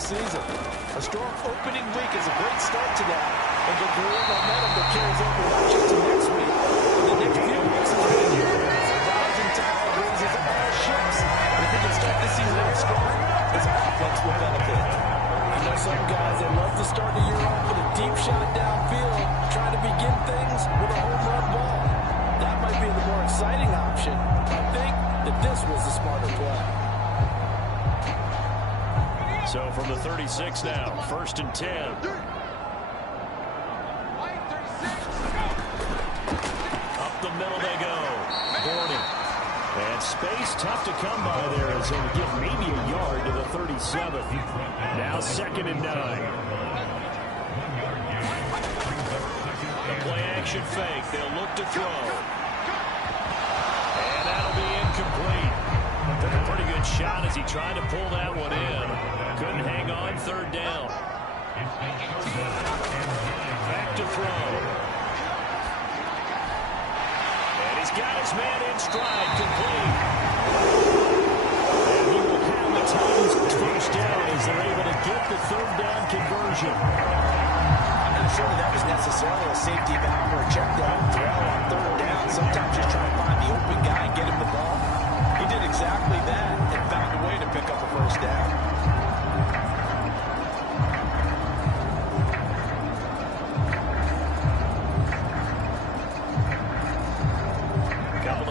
postseason. A strong opening week is a great start to that, and the great momentum that carries over to next week. And the next few weeks is right here. The rising tide raises all ships. And if we can start the season out strong, his offense will benefit. I know some guys, they love to start the year off with a deep shot downfield, trying to begin things with a home run ball. That might be the more exciting option. I think that this was the smarter play. So from the 36 now, 1st and 10. Up the middle they go. Gordon. And space tough to come by there as they would give maybe a yard to the 37. Now 2nd and 9. The play action fake. They'll look to throw. And that'll be incomplete. Took a pretty good shot as he tried to pull that one in. Couldn't hang on. 3rd down. Back to throw. And he's got his man in stride. Complete. And he will have the Titans' 1st down as they're able to get the 3rd down conversion. I'm not sure that was necessarily a safety valve or a check down throw on 3rd down. Sometimes just try to find the open guy and get him the ball. He did exactly that and found a way to pick up a 1st down.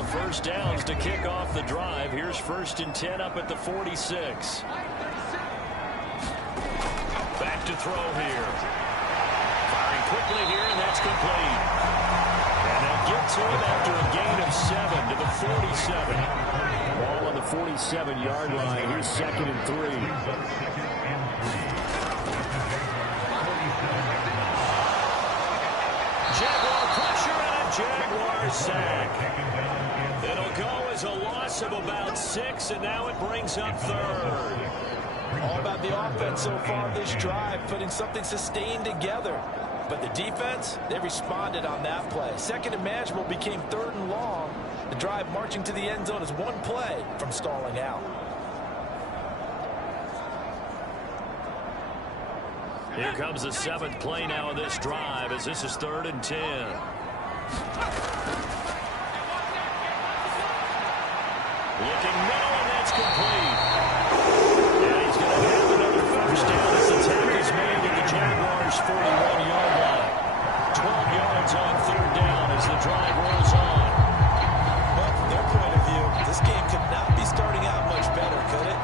First downs to kick off the drive. Here's 1st and 10 up at the 46. Back to throw here. Firing quickly here, and that's complete. And they'll get to him after a gain of 7 to the 47. Ball on the 47-yard line. Here's 2nd and 3. Jaguar pressure and a Jaguar sack. It'll go as a loss of about 6, and now it brings up 3rd. All about the offense so far this drive, putting something sustained together. But the defense, they responded on that play. 2nd and manageable became 3rd and long. The drive marching to the end zone is one play from stalling out. Here comes the 7th play now of this drive as this is 3rd and 10. Looking middle, and that's complete. And he's going to have another 1st down as the tackle is made at the Jaguars' 41-yard line. 12 yards on 3rd down as the drive rolls on. Well, from their point of view, this game could not be starting out much better, could it?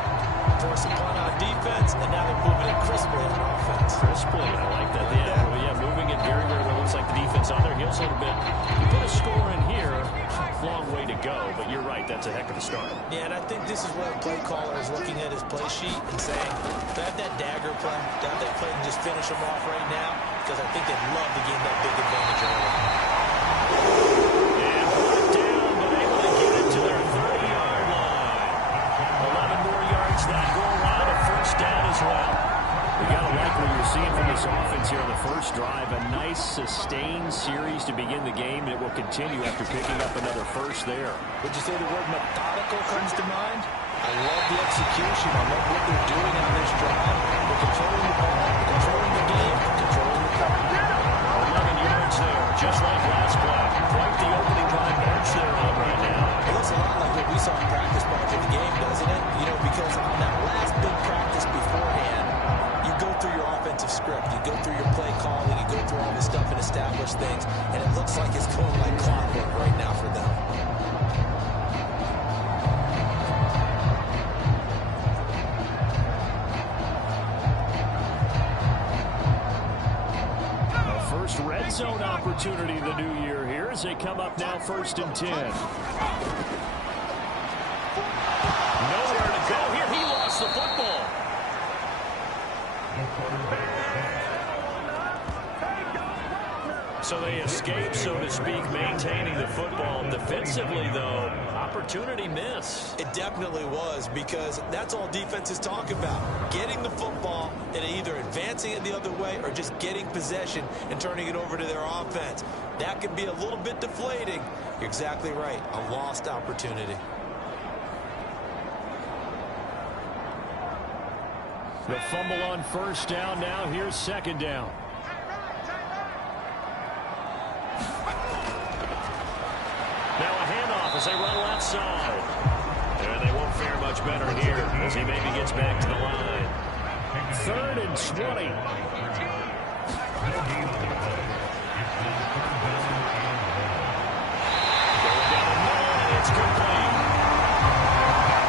Force a punt on defense, and now they're moving it crisply on offense. Crisply, I like that. Yeah, moving it very, very well. Looks like the defense on their heels a little bit. You put a score in here, long way to go, but you're right, that's a heck of a start. Yeah, and I think this is where the play caller is looking at his play sheet and saying, have that dagger play, have that play and just finish them off right now, because I think they'd love to gain that big advantage early. And brought down, but able to get it to their 30-yard line. 11 more yards that go around, a 1st down as well. You got to like what you're seeing from this offense here on the 1st drive. A nice, sustained series to begin the game, and it will continue after picking up another 1st there. Would you say the word methodical comes to mind? I love the execution. I love what they're doing on this drive. They're controlling the ball, controlling the game, controlling the clock. 11 yards there, just like last play. Quite the opening drive edge there on right now. It looks a lot like what we saw in practice part of the game, doesn't it? You know, because on that last big practice beforehand, you go through your offensive script, you go through your play calling, you go through all this stuff and establish things, and it looks like it's going like clockwork right now for them. A first red zone opportunity the new year here as they come up now 1st and 10. Nowhere to go here. He lost the football. So they escape, so to speak, maintaining the football. Defensively, though, opportunity miss. It definitely was, because that's all defenses talk about. Getting the football and either advancing it the other way or just getting possession and turning it over to their offense. That can be a little bit deflating. You're exactly right. A lost opportunity. The fumble on first down. Now here's second down. Now a handoff as they run left side. And they won't fare much better here as he maybe gets back to the line. 3rd and 20. Going down the middle, and it's complete.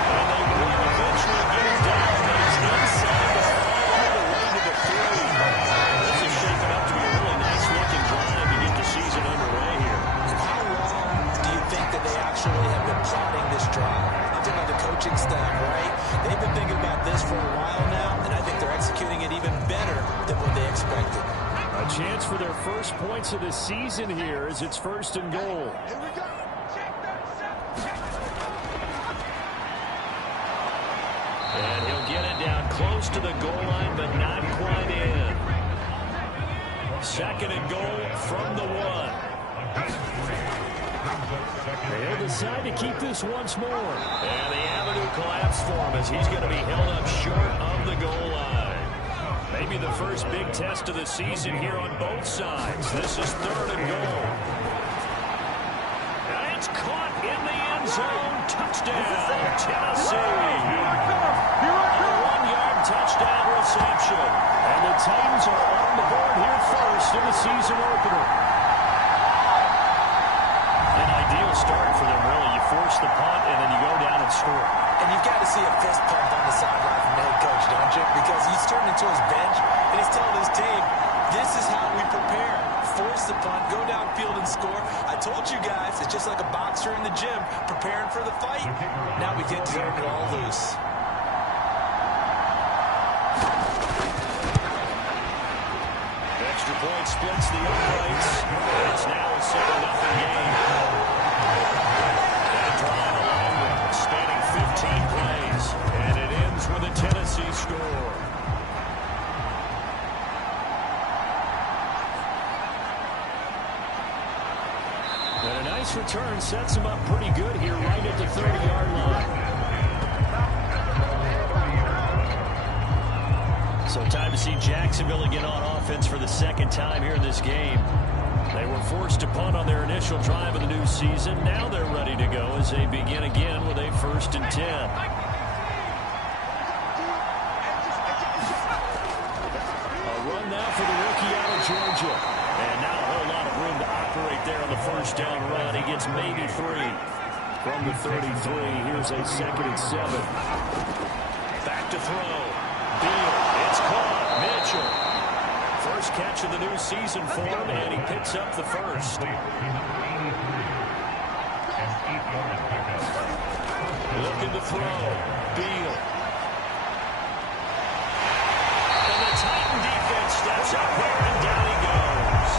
And they will eventually get it down. It's inside the 5 all the way to the 3. This is shaping up to be a really nice-looking drive to get the season underway here. How long do you think that they actually have been plotting this drive? I'm talking about the coaching staff, right? They've been thinking about this for a while now, and I think they're executing it even better than what they expected. A chance for their first points of the season here as it's 1st and goal. Here we go. And he'll get it down close to the goal line, but not quite in. 2nd and goal from the 1. They'll decide to keep this once more. And the avenue collapsed for him as he's going to be held up short of the goal line. Maybe the first big test of the season here on both sides. This is 3rd and goal. And it's caught in the end zone. Touchdown, Tennessee. A 1-yard touchdown reception. And the Titans are on the board here first in the season opener. An ideal start for them, really. You force the punt, and then you go down and score. And you've got to see a fist pump on the sideline from the head coach, don't you? Because he's turned into his bench, and he's telling his team, this is how we prepare. Force the punt, go downfield and score. I told you guys, it's just like a boxer in the gym preparing for the fight. Now we get to turn it all loose. Extra point splits the uprights. It's now a 7-0 game. That drive along with spanning 15 plays. And it ends with a Tennessee score. And a nice return sets him up pretty good here right at the 30-yard line. So time to see Jacksonville again on offense for the 2nd time here in this game. They were forced to punt on their initial drive of the new season. Now they're ready to go as they begin again with a 1st and 10. A run now for the rookie out of Georgia. And now a whole lot of room to operate there on the 1st down run. He gets maybe 3. From the 33, here's a 2nd and 7. Back to throw. Beal. It's caught. Mitchell. First catch of the new season for him, and he picks up the 1st. Looking to throw. Beal. And the Titan defense steps up here, and down he goes.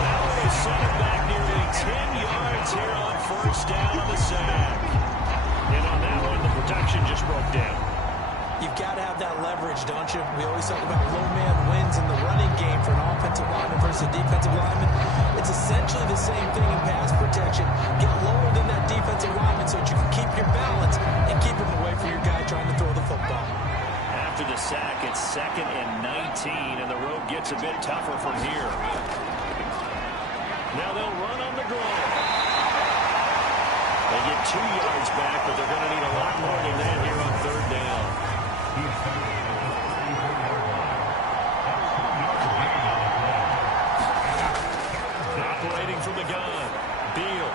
Now they set it back nearly 10 yards here on 1st down on the sack. And on that one, the protection just broke down. You've got to have that leverage, don't you? We always talk about low man wins in the running game for an offensive lineman versus a defensive lineman. It's essentially the same thing in pass protection. Get lower than that defensive lineman so that you can keep your balance and keep him away from your guy trying to throw the football. After the sack, it's 2nd and 19, and the road gets a bit tougher from here. Now they'll run on the draw. They get 2 yards back, but they're going to need a lot more than that here on 3rd down. Operating from the gun. Beal.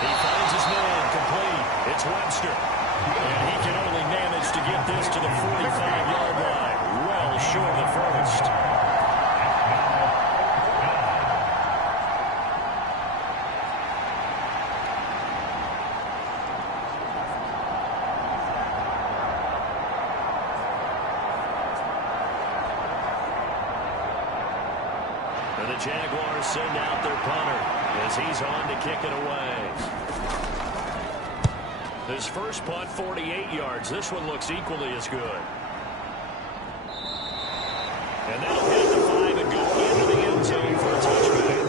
He finds his man complete. It's Webster. And he can only manage to get this to the 45-yard line. Well short of the 1st. And the Jaguars send out their punter as he's on to kick it away. His first punt, 48 yards. This one looks equally as good. And that'll hit the 5 and go into the end zone for a touchback.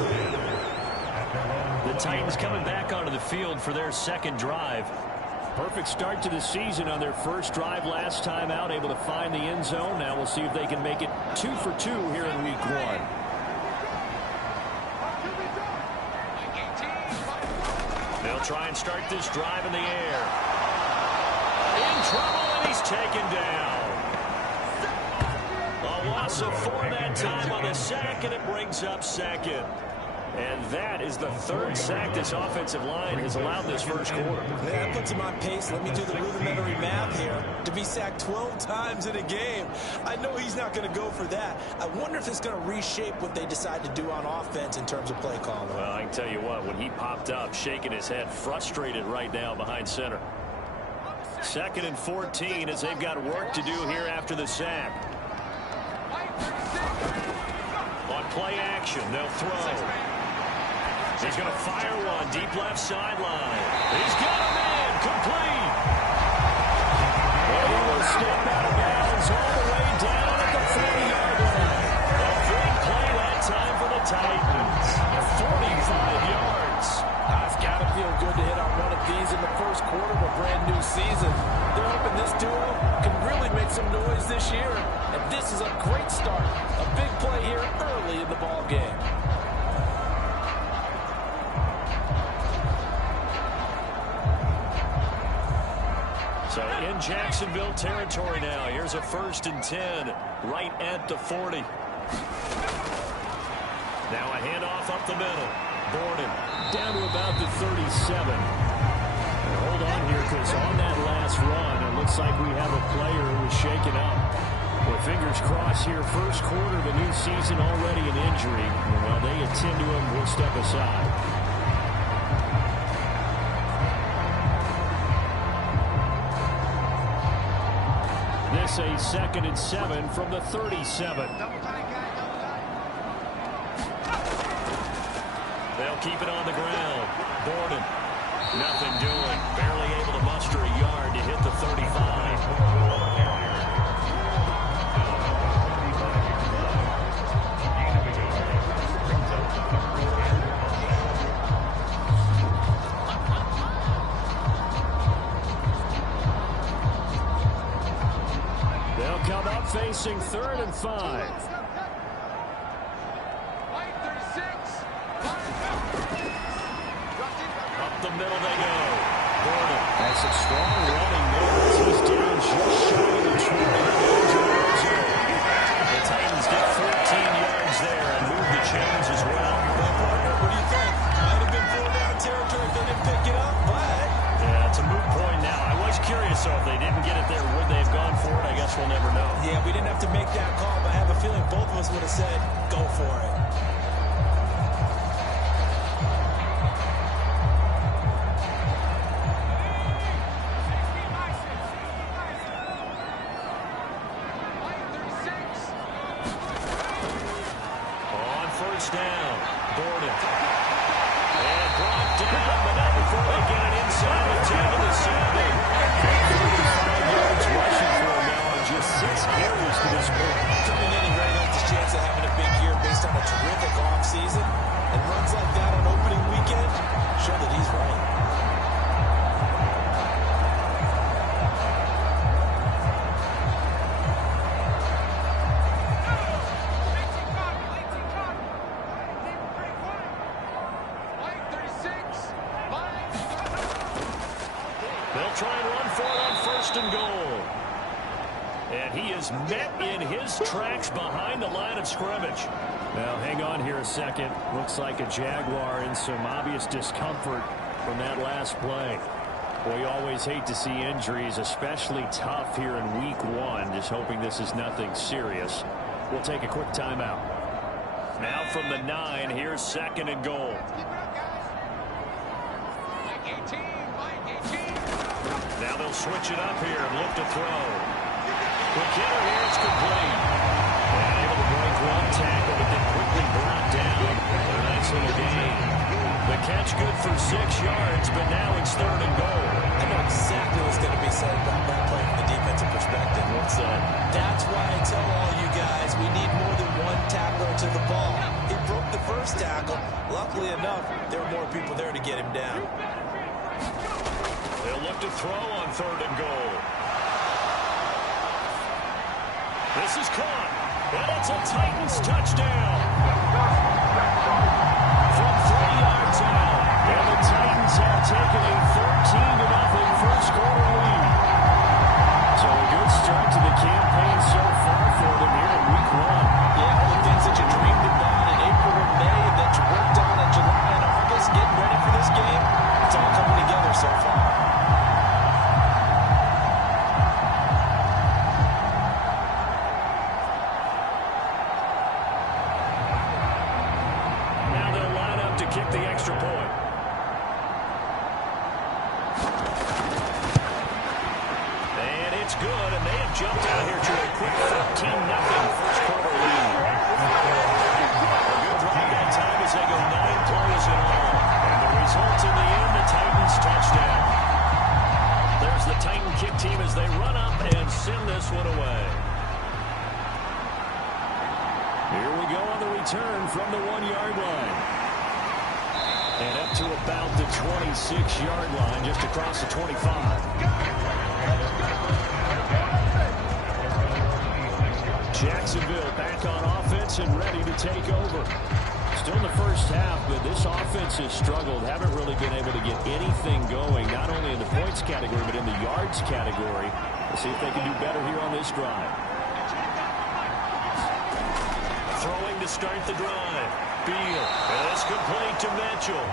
The Titans coming back onto the field for their 2nd drive. Perfect start to the season on their first drive last time out, able to find the end zone. Now we'll see if they can make it 2 for 2 here in week 1. They'll try and start this drive in the air. In trouble, and he's taken down. A loss of 4 that time on the sack, and it brings up second. And that is the 3rd sack this offensive line has allowed this first quarter. Yeah, that puts him on pace. Let me do the rudimentary math here. To be sacked 12 times in a game, I know he's not going to go for that. I wonder if it's going to reshape what they decide to do on offense in terms of play calling. Well, I can tell you what, when he popped up, shaking his head, frustrated right now behind center. 2nd and 14 as they've got work to do here after the sack. On play action, they'll throw. He's going to fire one deep left sideline. He's got a man complete. And he will step out of bounds all the way down at the 40-yard line. A big play that time for the Titans. 45 yards. It's got to feel good to hit on one of these in the first quarter of a brand new season. They're hoping this duo can really make some noise this year. And this is a great start. A big play here early in the ball game. So in Jacksonville territory now. Here's a 1st and 10 right at the 40. Now a handoff up the middle. Borden down to about the 37. And hold on here, because on that last run, it looks like we have a player who was shaken up. Well, fingers crossed here. First quarter of the new season, already an injury. And while they attend to him, we'll step aside. This a 2nd and 7 from the 37. They'll keep it on the ground. Borden, nothing doing. Barely able to muster a yard to hit the 35. They'll come up facing 3rd and 5. The middle they go. Borden has some strong running there. He's down just shy of the 20-yard zone. The Titans get 14 yards there and move the chains as well. Well, partner, what do you think? Might have been 4-down territory if they didn't pick it up, but... Yeah, it's a moot point now. I was curious, though, if they didn't get it there, would they have gone for it? I guess we'll never know. Yeah, we didn't have to make that call, but I have a feeling both of us would have said, go for it. Down. Borden. And brought down, but not before they get it inside the 10 to the 7. 45 yards rushing for him now on just 6 carries to this point. Coming in, he really likes his chance of having a big year based on a terrific offseason. And runs like that on opening weekend show that he's right. Met in his tracks behind the line of scrimmage. Now, hang on here a second. Looks like a Jaguar in some obvious discomfort from that last play. Well, you always hate to see injuries, especially tough here in week 1. Just hoping this is nothing serious. We'll take a quick timeout. Now from the 9, here's 2nd and goal. Now they'll switch it up here and look to throw. McKinnon here, it's complete. And able to break one tackle, but then quickly brought down. A nice little gain. The catch good for 6 yards, but now it's 3rd and goal. I know exactly what's going to be said about that play from the defensive perspective. What's that? That's why I tell all you guys we need more than one tackler to the ball. He broke the first tackle. Luckily enough, there were more people there to get him down. They'll look to throw on 3rd and goal. This is caught, and it's a Titans touchdown. From 3 yards out, and the Titans have taken a 14-0 first-quarter lead. So a good start to the campaign so far for them here in Week 1. Yeah, all the things that you dreamed about in April and May that you worked on in July and August, getting ready for this game, it's all coming together so far. Kick the extra point. And it's good, and they have jumped out here to a quick 14-0 first quarter lead. A good drive that time as they go 9 plays in all. And the result in the end, the Titans touchdown. There's the Titan kick team as they run up and send this one away. Here we go on the return from the 1-yard line. And up to about the 26-yard line, just across the 25. Jacksonville back on offense and ready to take over. Still in the first half, but this offense has struggled. Haven't really been able to get anything going, not only in the points category, but in the yards category. Let's see if they can do better here on this drive. Throwing to start the drive. Beal, and it's complete to Mitchell.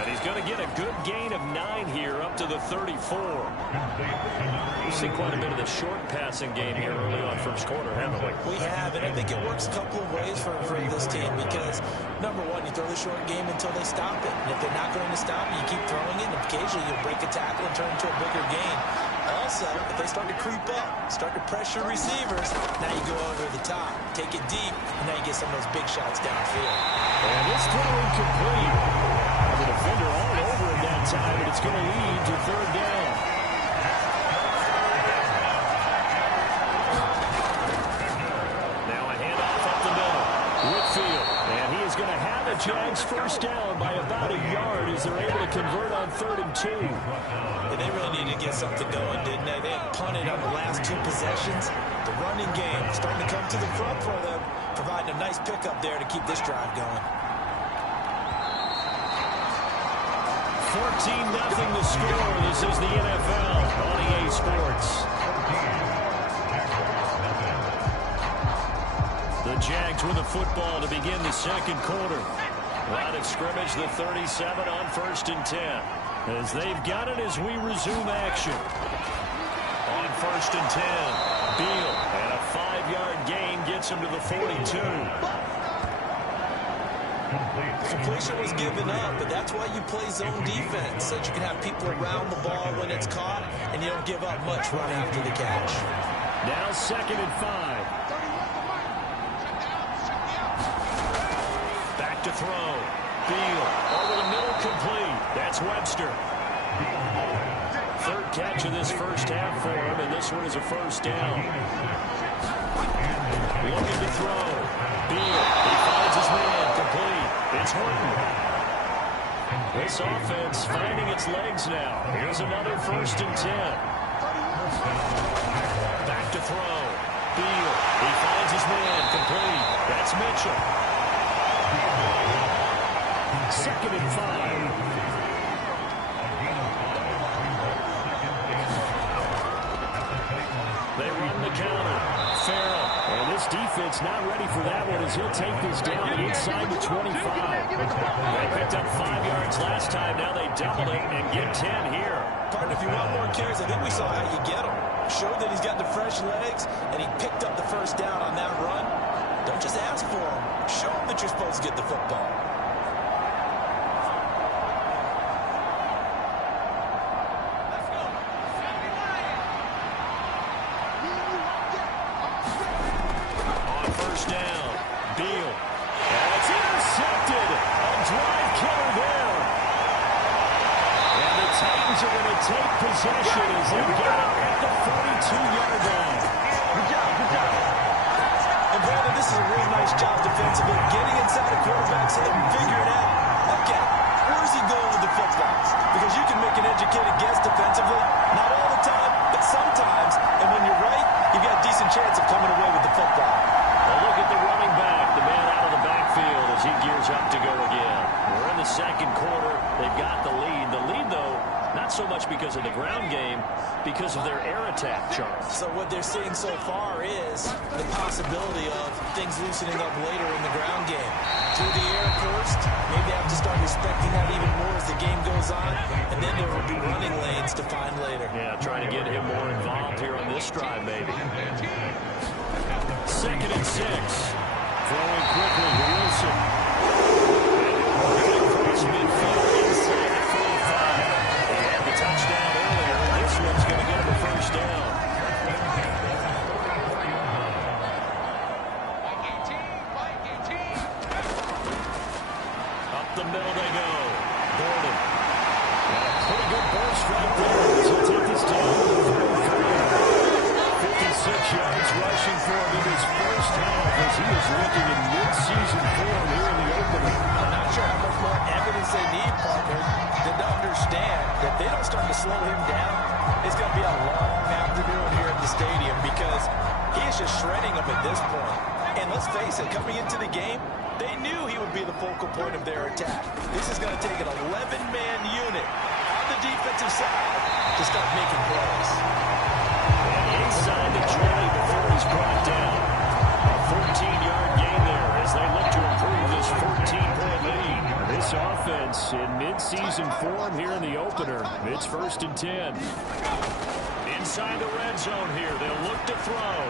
And he's going to get a good gain of 9 here up to the 34. We've seen quite a bit of the short passing game here early on first quarter, haven't we? We have, and I think it works a couple of ways for this team because, number one, you throw the short game until they stop it. And if they're not going to stop it, you keep throwing it, and occasionally you'll break a tackle and turn into a bigger gain. Also, if they start to creep up, start to pressure receivers, now you go over the top, take it deep, and now you get some of those big shots downfield. And this throw incomplete. The defender all over it that time, and it's going to lead to 3rd down. Now a handoff up the middle. Whitfield, and he is going to have the Jags first down by about a yard as they're able to convert on 3rd and 2. Yeah, they really needed to get something going, didn't they? They had punted on the last 2 possessions. The running game starting to come to the front for them, providing a nice pickup there to keep this drive going. 14-0 the score. This is the NFL on EA Sports. The Jags with the football to begin the second quarter. Line of scrimmage, the 37 on 1st and 10. As they've got it as we resume action. On 1st and 10, Beal, and a 5-yard gain gets him to the 42. Completion was given up, but that's why you play zone defense, so that you can have people around the ball when it's caught, and you don't give up much run after the catch. Now 2nd and 5. Back to throw. Beal over the middle, complete. That's Webster. 3rd catch of this first half for him, and this one is a first down. Looking to throw. Beal, he finds his man, complete. It's Horton. This offense finding its legs now. Here's another 1st and 10. Back to throw. Beal, he finds his man, complete. That's Mitchell. 2nd and 5. They run the counter. Farrell. And this defense not ready for that one as he'll take this down inside the 25. They picked up 5 yards last time. Now they double it and get 10 here. Partner, if you want more carries, I think we saw how you get him. Showed that he's got the fresh legs, and he picked up the first down on that run. Don't just ask for him. Show him that you're supposed to get the football. Take possession as they get up at the 42-yard line. Good job. And Brandon, this is a really nice job defensively, getting inside the quarterback's head and figuring out, okay, where's he going with the football? because you can make an educated guess defensively. Not all the time, but sometimes. And when you're right, you've got a decent chance of coming away with the football. Well, look at the running back, the man out of the backfield as he gears up to go again. We're in the second quarter. They've got the lead. The lead, though, not so much because of the ground game, because of their air attack, Charles. So what they're seeing so far is the possibility of things loosening up later in the ground game. Through the air first, maybe they have to start respecting that even more as the game goes on, and then there will be running lanes to find later. Yeah, trying to get him more involved here on this drive, maybe. 2nd and 6. Throwing quickly to Wilson. Across midfield inside the 45. He had the touchdown earlier. This one's going to get him a first down. Up the middle they go. Gordon. Pretty good burst right there. So he'll take this down. 56 yards rushing for him in his first half as he is looking in mid-season form here in the opener. I'm not sure how much more evidence they need, partner, than to understand that if they don't start to slow him down, it's going to be a long afternoon here at the stadium because he is just shredding them at this point. And let's face it, coming into the game, they knew he would be the focal point of their attack. This is going to take an 11-man unit on the defensive side to start making plays. Inside the 20 before he's brought down. A 14-yard gain there as they look to improve this 14-point lead. This offense in mid-season form here in the opener. It's 1st and 10. Inside the red zone here. They'll look to throw.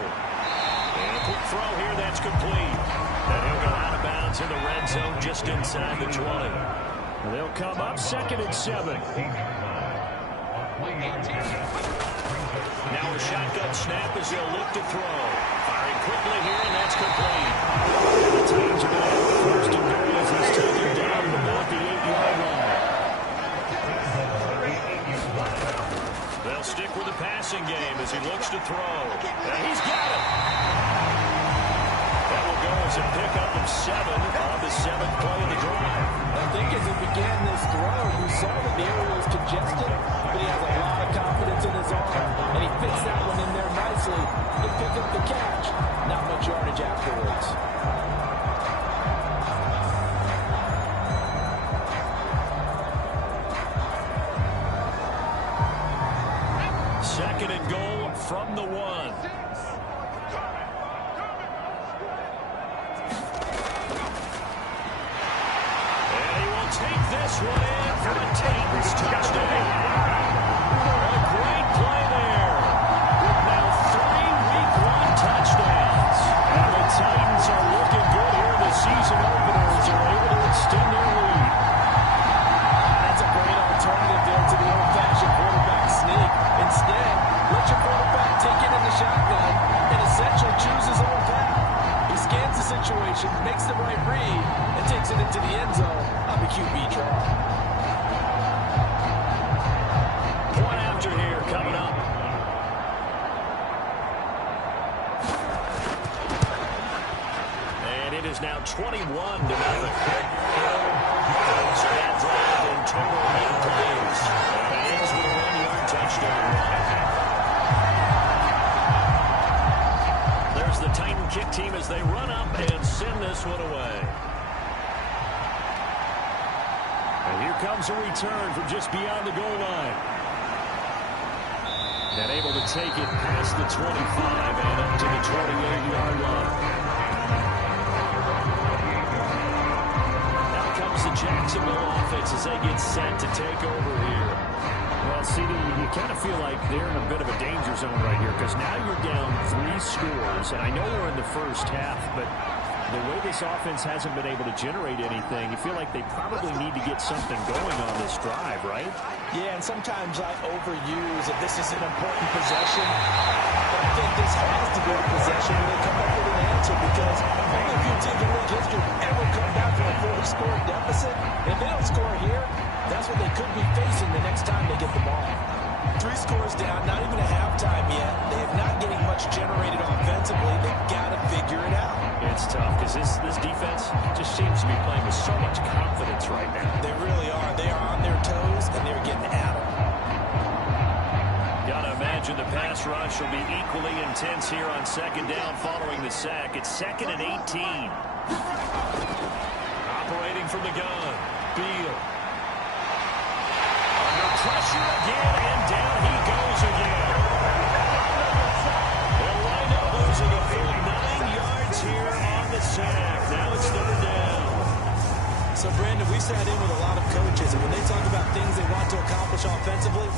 And a quick throw here that's complete. And he'll go out of bounds in the red zone just inside the 20. They'll come up 2nd and 7. Now a shotgun snap as they'll look to throw. Firing quickly here, and that's complete. The Titans are going to have first and goal as he's taken down from about the 8-yard line. They'll stick with the passing game as he looks to throw. And he's got it. That will go as a pickup of 7 on the 7th play of the drive. I think as he began this throw, you saw that the area was congested, but he has a lot of confidence in his arm, and he fits that one in there nicely to pick up the catch. Not much yardage afterwards. Second and goal from the 1. Take this one in for the Titans touchdown. A great play there. With now 3 Week 1 touchdowns. And the Titans are looking good here in the season opener as they're able to extend their lead. That's a great alternative there to the old-fashioned quarterback sneak. Instead, let your quarterback take it in the shotgun and essentially choose his own path. He scans the situation, makes the right read, and takes it into the end zone on the QB draw. Point after here coming up. And it is now 21-0. So that drive in total 8 plays. And ends with a 1-yard touchdown. There's the Titan kick team as they run up and send this one away. And here comes a return from just beyond the goal line. And able to take it past the 25 and up to the 28-yard line. Now comes the Jacksonville offense as they get set to take over here. Well, CD, you kind of feel like they're in a bit of a danger zone right here because now you're down 3 scores. And I know we're in the first half, but the way this offense hasn't been able to generate anything, you feel like they probably need to get something going on this drive, right? Yeah, and sometimes I overuse if this is an important possession. But I think this has to be a possession where they come up with an answer because only a few teams in league history ever come back from a 40-score deficit. And if they don't score here, that's what they could be facing the next time they get the ball. 3 scores down, not even a halftime yet. They are not getting much generated offensively. They've got to figure it out. Yeah, It's tough because this defense just seems to be playing with so much confidence right now. They really are. They are on their toes, and they're getting at them. Got to imagine the pass rush will be equally intense here on second down following the sack. It's 2nd and 18. Operating from the gun. Beal. Under pressure again, and down he goes again. They'll wind up losing a full 9 yards here on the sack. Now it's 3rd down. So, Brandon, we sat in with a lot of coaches, and when they talk about things they want to accomplish offensively,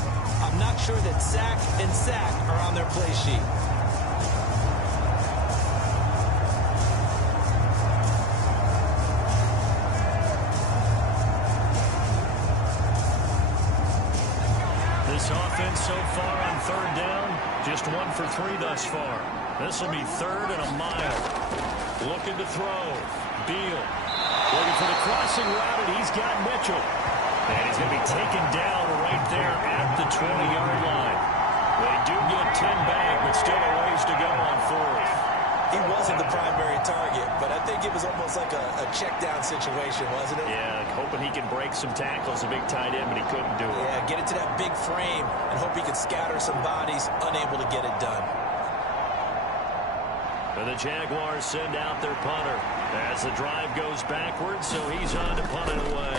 I'm not sure that sack and sack are on their play sheet. This offense so far on 3rd down, just 1 for 3 thus far. This will be 3rd and a mile. Looking to throw. Beal. Looking for the crossing route, and he's got Mitchell. And he's going to be taken down right there at the 20-yard line. They do get 10 back, but still a ways to go on 4th. He wasn't the primary target, but I think it was almost like a check-down situation, wasn't it? Yeah, hoping he can break some tackles, a big tight end, but he couldn't do it. Yeah, get it to that big frame and hope he can scatter some bodies, unable to get it done. And the Jaguars send out their punter as the drive goes backwards, so he's on to punt it away.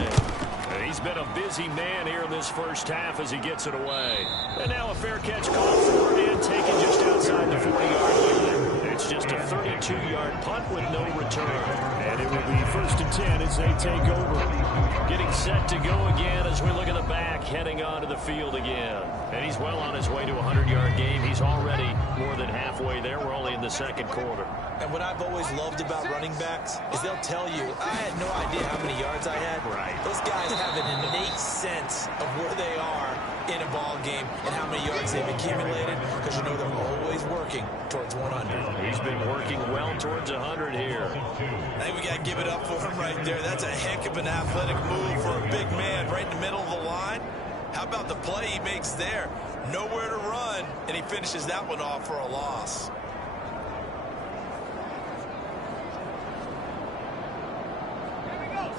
And he's been a busy man here in this first half as he gets it away. And now a fair catch call for it and taken just outside the 40-yard line. It's just a 32-yard punt with no return. And it will be 1st and 10 as they take over. Getting set to go again as we look at the back, heading onto the field again. And he's well on his way to a 100-yard game. He's already more than halfway there. We're only in the 2nd quarter. And what I've always loved about running backs is they'll tell you, I had no idea how many yards I had. Right. Those guys have an innate sense of where they are in a ball game and how many yards they've accumulated, because you know they're always working towards 100. He's been working well towards 100 here. I think we got to give it up for him right there. That's a heck of an athletic move for a big man right in the middle of the line. How about the play he makes there? Nowhere to run, and he finishes that one off for a loss.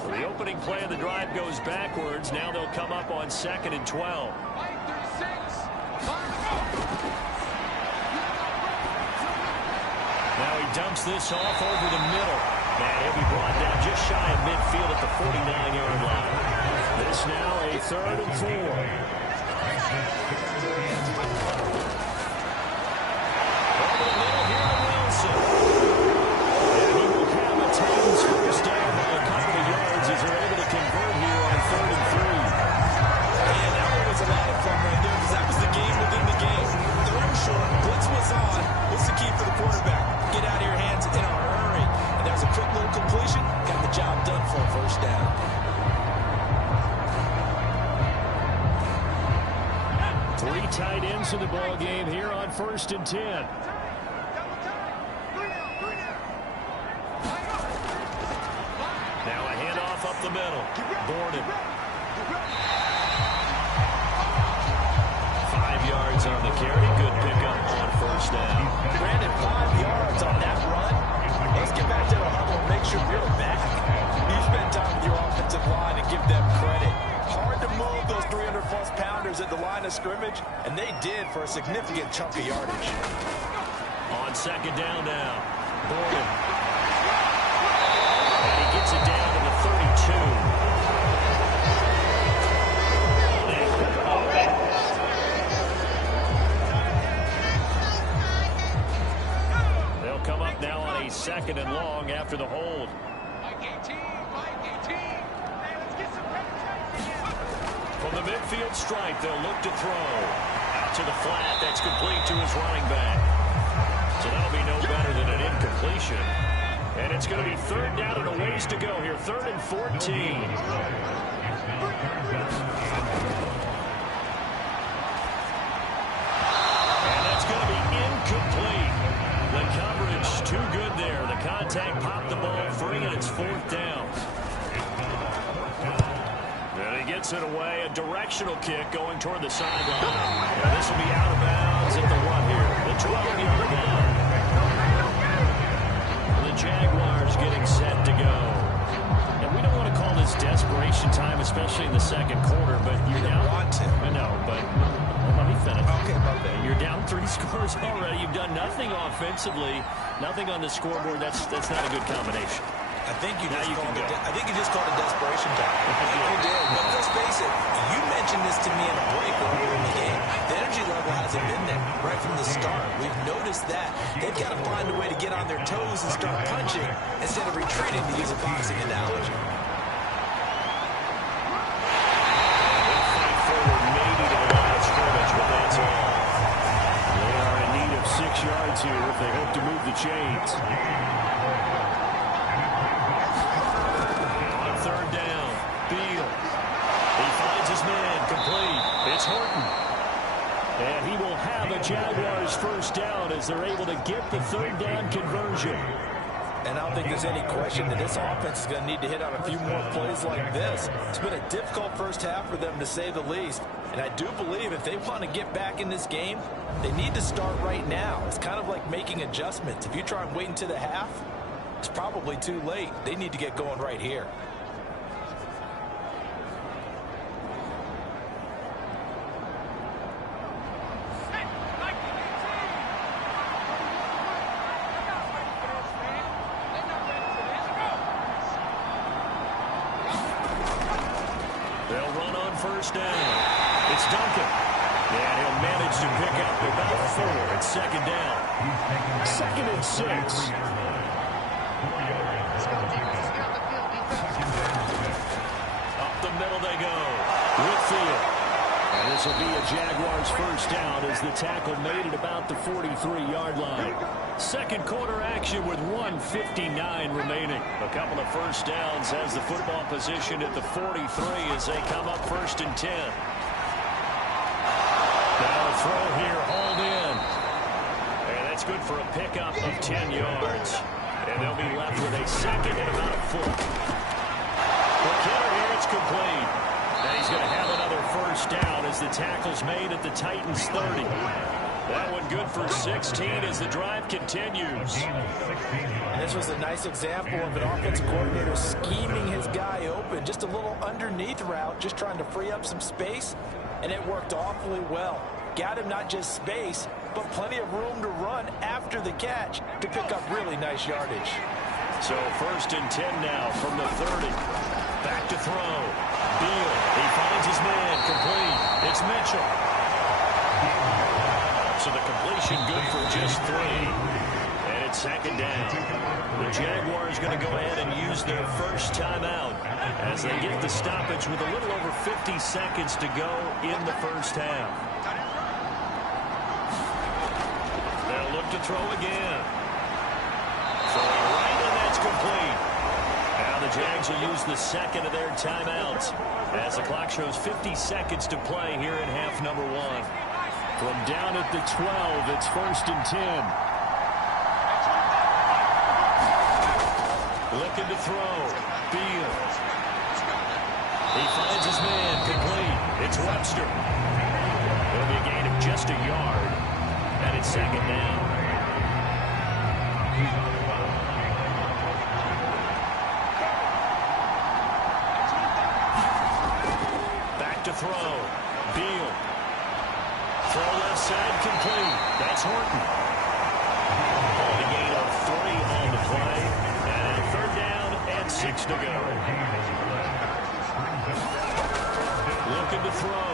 So the opening play of the drive goes backwards. Now they'll come up on 2nd and 12. Now he dumps this off over the middle. And he'll be brought down just shy of midfield at the 49-yard line. This now a 3rd and 4. Over the middle here to Wilson. And he will have a Titans first down by a couple of yards as they're able to convert here on 3rd and 3. And that one was a lot of fun right there, because that was the game within the game. 3rd and short, blitz was on. What's the key for the quarterback? Get out of your hands in a hurry. And there's a quick little completion. Got the job done for a first down. Three tight ends in the ball game here on 1st and 10. Now a handoff up the middle. Gordon. 5 yards on the carry. Good pickup on 1st down. Brandon, 5 yards on that run. Let's get back to the huddle and make sure you're back. You spend time with your offensive line and give them credit. Hard to move those 300-plus pounders at the line of scrimmage, and they did for a significant chunk of yardage. On 2nd down now. Gordon. And he gets it down to the 32. They'll come up now on a 2nd and long after the hold. From the midfield stripe, they'll look to throw. Out to the flat. That's complete to his running back. So that'll be no better than an incompletion. And it's going to be 3rd down and a ways to go here. 3rd and 14. And that's going to be incomplete. The coverage too good there. The contact popped the ball free, and it's 4th down. And he gets it away. A directional kick going toward the sideline. And this will be out of bounds at the 1 here. The 12-yard line. The Jaguars regulation time, especially in the second quarter, but you're down. Want to. I know, but let me finish. Okay, my bad. You're down 3 scores already. You've done nothing offensively, nothing on the scoreboard. That's not a good combination. I think you Now just you called can it. go. I think you just called it desperation time. I think you did. But let's face it. You mentioned this to me in a break earlier in the game. The energy level hasn't been there right from the start. We've noticed that. They've got to find a way to get on their toes and start punching instead of retreating, to use a boxing analogy. They'll fight forward maybe to the line of scrimmage, but that's all. They are in need of 6 yards here if they hope to move the chains. Third down, Beal. He finds his man, complete. It's Horton. And he will have a Jaguars first down as they're able to get the third down conversion. And I don't think there's any question that this offense is going to need to hit on a few more plays like this. It's been a difficult first half for them, to say the least. And I do believe if they want to get back in this game, they need to start right now. It's kind of like making adjustments. If you try and wait until the half, it's probably too late. They need to get going right here. They'll run on first down. It's Duncan. And he'll manage to pick up about 4. It's second down. 2nd and 6. Up the middle they go. Whitfield. And this will be a Jaguars first down as the tackle made it about the 43-yard line. Second quarter action with 1:59 remaining. A couple of first downs has the football position at the 43 as they come up 1st and 10. Now a throw here, hauled in. And that's good for a pickup of 10 yards. And they'll be left with a second and about a foot. For Killer here, it's complete. And he's going to have another first down as the tackle's made at the Titans 30. That one good for 16 as the drive continues. And this was a nice example of an offensive coordinator scheming his guy open. Just a little underneath route, just trying to free up some space. And it worked awfully well. Got him not just space, but plenty of room to run after the catch to pick up really nice yardage. So 1st and 10 now from the 30. Back to throw. Beal. He finds his man. Complete. It's Mitchell. So the completion good for just 3. And it's second down. The Jaguars going to go ahead and use their first timeout as they get the stoppage with a little over 50 seconds to go in the first half. They'll look to throw again. Throwing right, and that's complete. Now the Jags will use the second of their timeouts as the clock shows 50 seconds to play here in half number 1. From down at the 12, it's 1st and 10. Looking to throw. Beal. He finds his man. Complete. It's Webster. It'll be a gain of just a yard. And it's second down. Back to throw. Beal. Throw left side, complete. That's Horton. A gain of 3 on the play. And 3rd down and 6 to go. Looking to throw.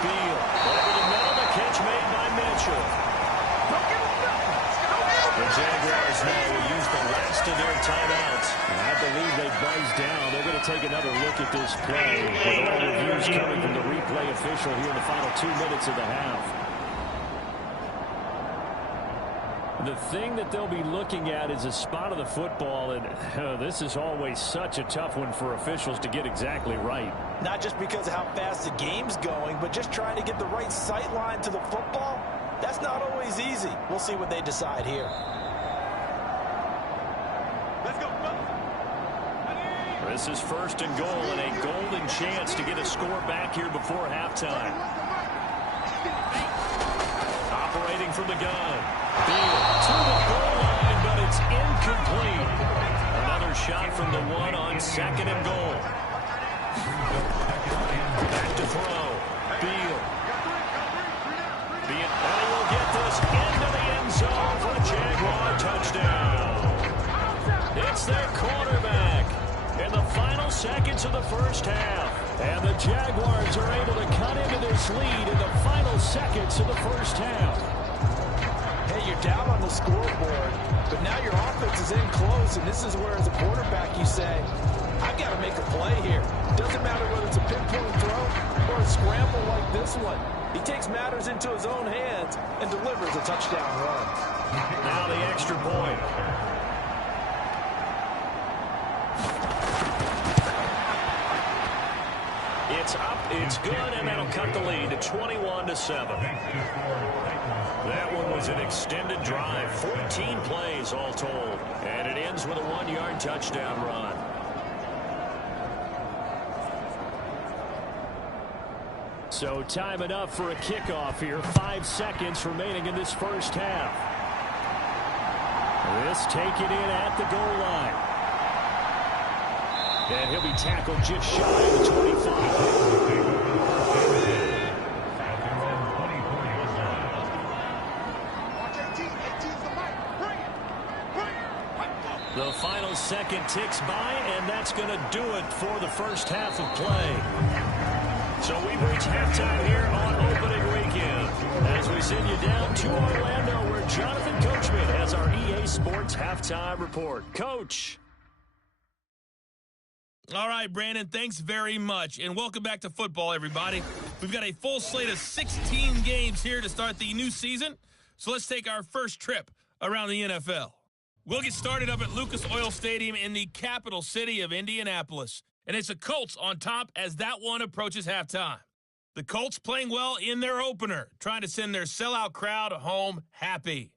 Beal. Over the middle, the catch made by Mitchell. The Jaguars now will use the last of their timeouts. I believe they buzzed down. They're going to take another look at this play with all reviews coming from the replay official here in the final 2 minutes of the half. The thing that they'll be looking at is a spot of the football, and this is always such a tough one for officials to get exactly right. Not just because of how fast the game's going, but just trying to get the right sight line to the football. That's not always easy. We'll see what they decide here. Let's go. This is 1st and goal and a golden chance to get a score back here before halftime. Operating from the gun. Beal to the goal line, but it's incomplete. Another shot from the 1 on 2nd and goal. Back to throw. Beal. And he will get this into the end zone for a Jaguar touchdown. It's their quarterback in the final seconds of the first half. And the Jaguars are able to cut into this lead in the final seconds of the first half. Hey, you're down on the scoreboard, but now your offense is in close, and this is where, as a quarterback, you say, I've got to make a play here. Doesn't matter whether it's a pinpoint throw or a scramble like this one. He takes matters into his own hands and delivers a touchdown run. Now the extra point. It's up, it's good, and that'll cut the lead to 21-7. That one was an extended drive, 14 plays all told, and it ends with a 1-yard touchdown run. So time enough for a kickoff here. 5 seconds remaining in this first half. This taken in at the goal line. And he'll be tackled just shy of the 25. The final second ticks by, and that's going to do it for the first half of play. So we've reached halftime here on opening weekend as we send you down to Orlando where Jonathan Coachman has our EA Sports halftime report. Coach. All right, Brandon, thanks very much, and welcome back to football, everybody. We've got a full slate of 16 games here to start the new season, so let's take our first trip around the NFL. We'll get started up at Lucas Oil Stadium in the capital city of Indianapolis, and it's the Colts on top as that one approaches halftime. The Colts playing well in their opener, trying to send their sellout crowd home happy.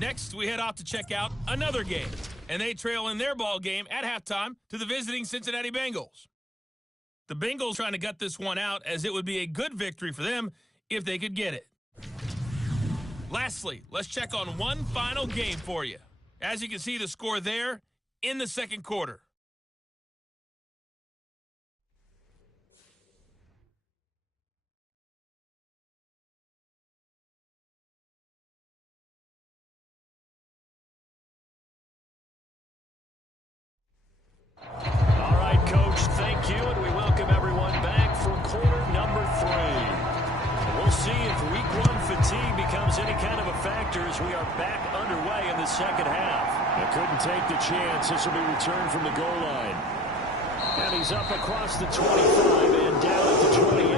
Next, we head off to check out another game, and they trail in their ball game at halftime to the visiting Cincinnati Bengals. The Bengals trying to gut this one out as it would be a good victory for them if they could get it. Lastly, let's check on one final game for you. As you can see the score there in the second quarter. All right, Coach, thank you, and we welcome everyone back for quarter number 3. We'll see if week 1 fatigue becomes any kind of a factor as we are back underway in the second half. They couldn't take the chance. This will be returned from the goal line. And he's up across the 25 and down at the 28.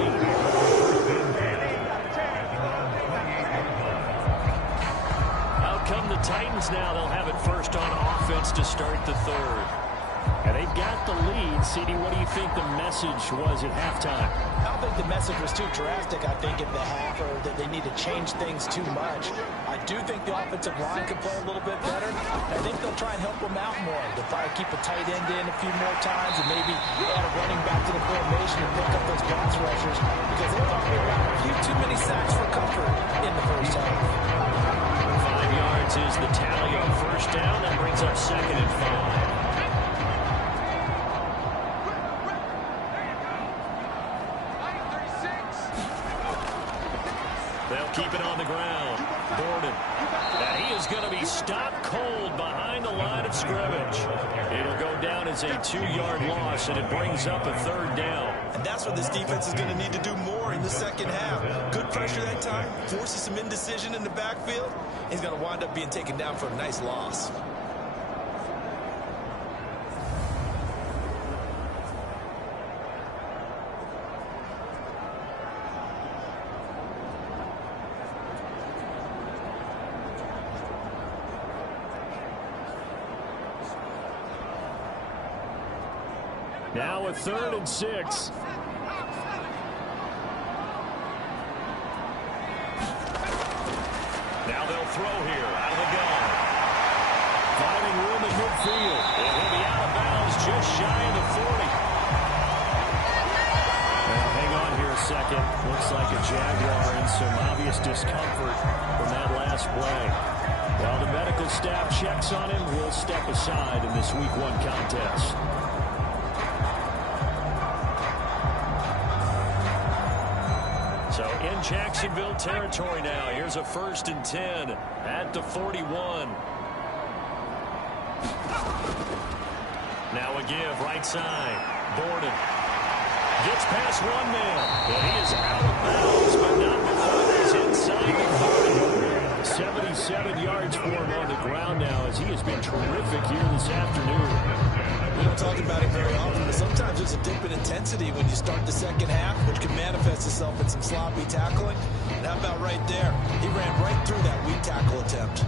Out come the Titans now. They'll have it first on offense to start the third. And they've got the lead. CD, what do you think the message was at halftime? I don't think the message was too drastic, I think, at the half, or that they need to change things too much. I do think the offensive line could play a little bit better. I think they'll try and help them out more. They'll probably keep a tight end in a few more times and maybe add a running back to the formation and pick up those pass rushers because they thought they allowed a few too many sacks for comfort in the first half. 5 yards is the tally on first down. That brings up 2nd and 5. They'll keep it on the ground. Gordon. And he is going to be stopped cold behind the line of scrimmage. It'll go down as a 2-yard loss, and it brings up a 3rd down. And that's what this defense is going to need to do more in the second half. Good pressure that time, forces some indecision in the backfield. He's going to wind up being taken down for a nice loss. Now a 3rd and 6. Now they'll throw here out of the gun. Finding room at midfield. And he'll be out of bounds just shy of the 40. Now hang on here a second. Looks like a Jaguar in some obvious discomfort from that last play. While the medical staff checks on him, we'll step aside in this week 1 contest. So in Jacksonville territory now. Here's a 1st and 10 at the 41. Now a give right side. Borden gets past one man. And he is out of bounds, but not before he's inside the 30. 77 yards for him on the ground now as he has been terrific here this afternoon. We don't talk about it very often, but sometimes there's a dip in intensity when you start the second half, which can manifest itself in some sloppy tackling. And how about right there? He ran right through that weak tackle attempt.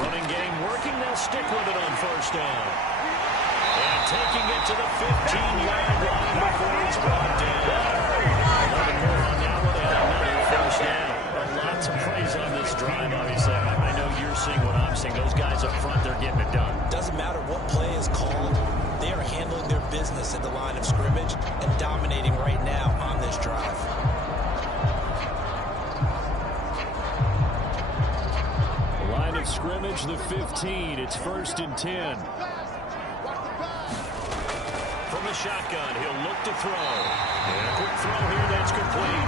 Running game working. They'll stick with it on 1st down. And taking it to the 15-yard line before it's brought down. 11 more on that one and another 1st down. Lots of praise on this drive, obviously. I know you're seeing what I'm seeing. Those guys up front, they're getting it done. Doesn't matter what play is called. They are handling their business at the line of scrimmage and dominating right now on this drive. Line of scrimmage, the 15. It's 1st and 10. From the shotgun, he'll look to throw. And a quick throw here that's complete.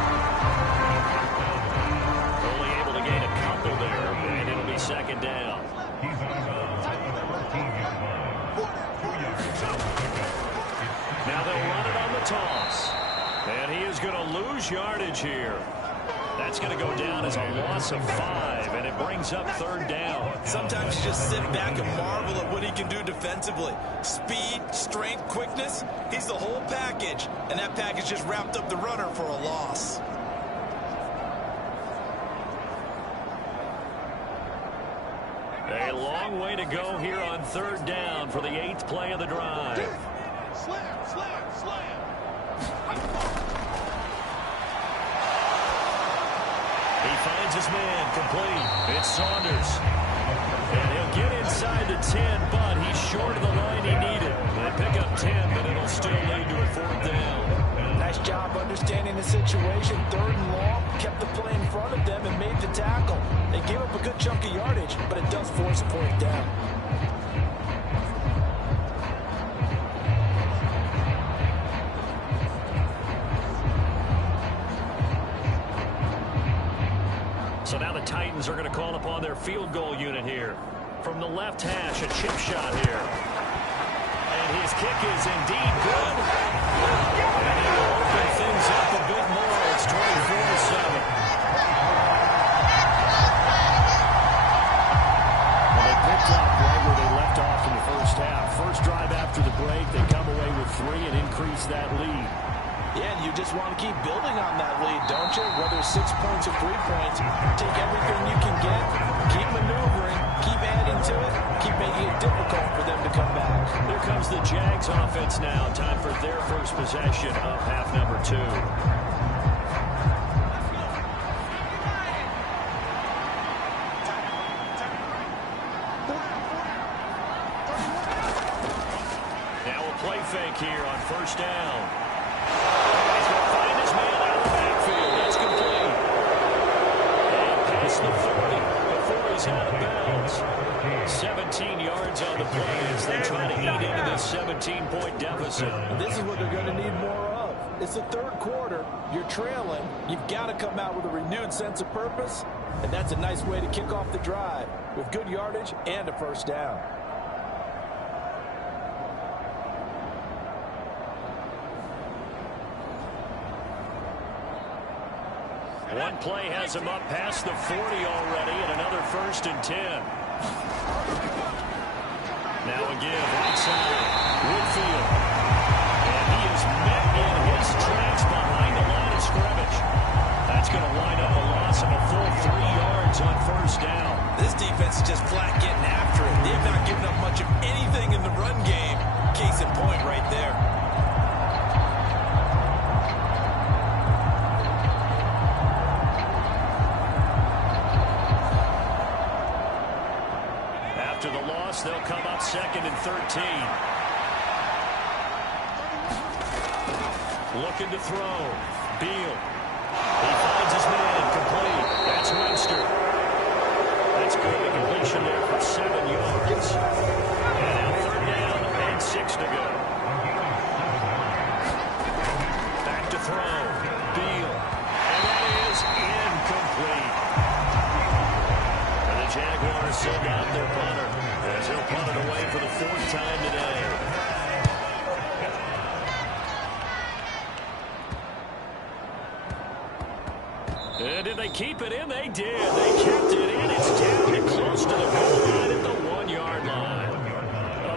Only able to gain a couple there, and it'll be 2nd down. Now they'll run it on the toss. And he is going to lose yardage here. That's going to go down as a loss of 5, and it brings up 3rd down. Sometimes you just sit back and marvel at what he can do defensively. Speed, strength, quickness, he's the whole package. And that package just wrapped up the runner for a loss. A long way to go here on 3rd down for the 8th play of the drive. Slam. He finds his man complete. It's Saunders. And he'll get inside the 10, but he's short of the line he needed. They pick up 10, but it'll still lead to a 4th down. Nice job understanding the situation. 3rd and long, kept the play in front of them and made the tackle. They gave up a good chunk of yardage, but it does force a 4th down. So now the Titans are going to call upon their field goal unit here. From the left hash, a chip shot here. And his kick is indeed good. And he'll open things up a bit more. It's 24-7. Well, they picked up right where they left off in the 1st half. First drive after the break, they come away with 3 and increase that lead. Yeah, and you just want to keep building on that lead, don't you? Whether it's 6 points or 3 points, take everything you can get, keep maneuvering, keep adding to it, keep making it difficult for them to come back. Here comes the Jags offense now. Time for their first possession of half number 2. Now a play fake here on 1st down. He's going to find his man out of the backfield. That's complete. And past the 40 before he's out of bounds. 17 yards on the play as they try to eat into this 17-point deficit. This is what they're going to need more of. It's the 3rd quarter. You're trailing. You've got to come out with a renewed sense of purpose, and that's a nice way to kick off the drive with good yardage and a 1st down. One play has him up past the 40 already, and another 1st and 10. Now again, right side, Woodfield. And he is met in his tracks behind the line of scrimmage. That's going to wind up a loss of a full 3 yards on 1st down. This defense is just flat getting after it. They've not given up much of anything in the run game. Case in point right there. After the loss, they'll come up 2nd and 13. Looking to throw. Beal. He finds his man complete. That's Winster. That's good. A completion there for 7 yards. And now 3rd down and 6 to go. Back to throw. Beal. And that is incomplete. And the Jaguars send out their punter as he'll punt it away for the 4th time today. And did they keep it in? They did. They kept it in. It's down and close to the goal line at the 1-yard line.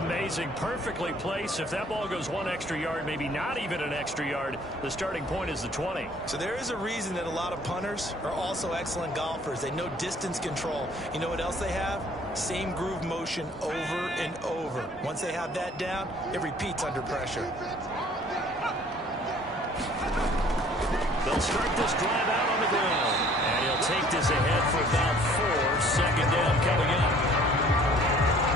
Amazing. Perfectly placed. If that ball goes 1 extra yard, maybe not even an extra yard, the starting point is the 20. So there is a reason that a lot of punters are also excellent golfers. They know distance control. You know what else they have? Same groove motion over and over. Once they have that down, it repeats under pressure. They'll start this drive out on the ground. And he'll take this ahead for about 4. 2nd down coming up.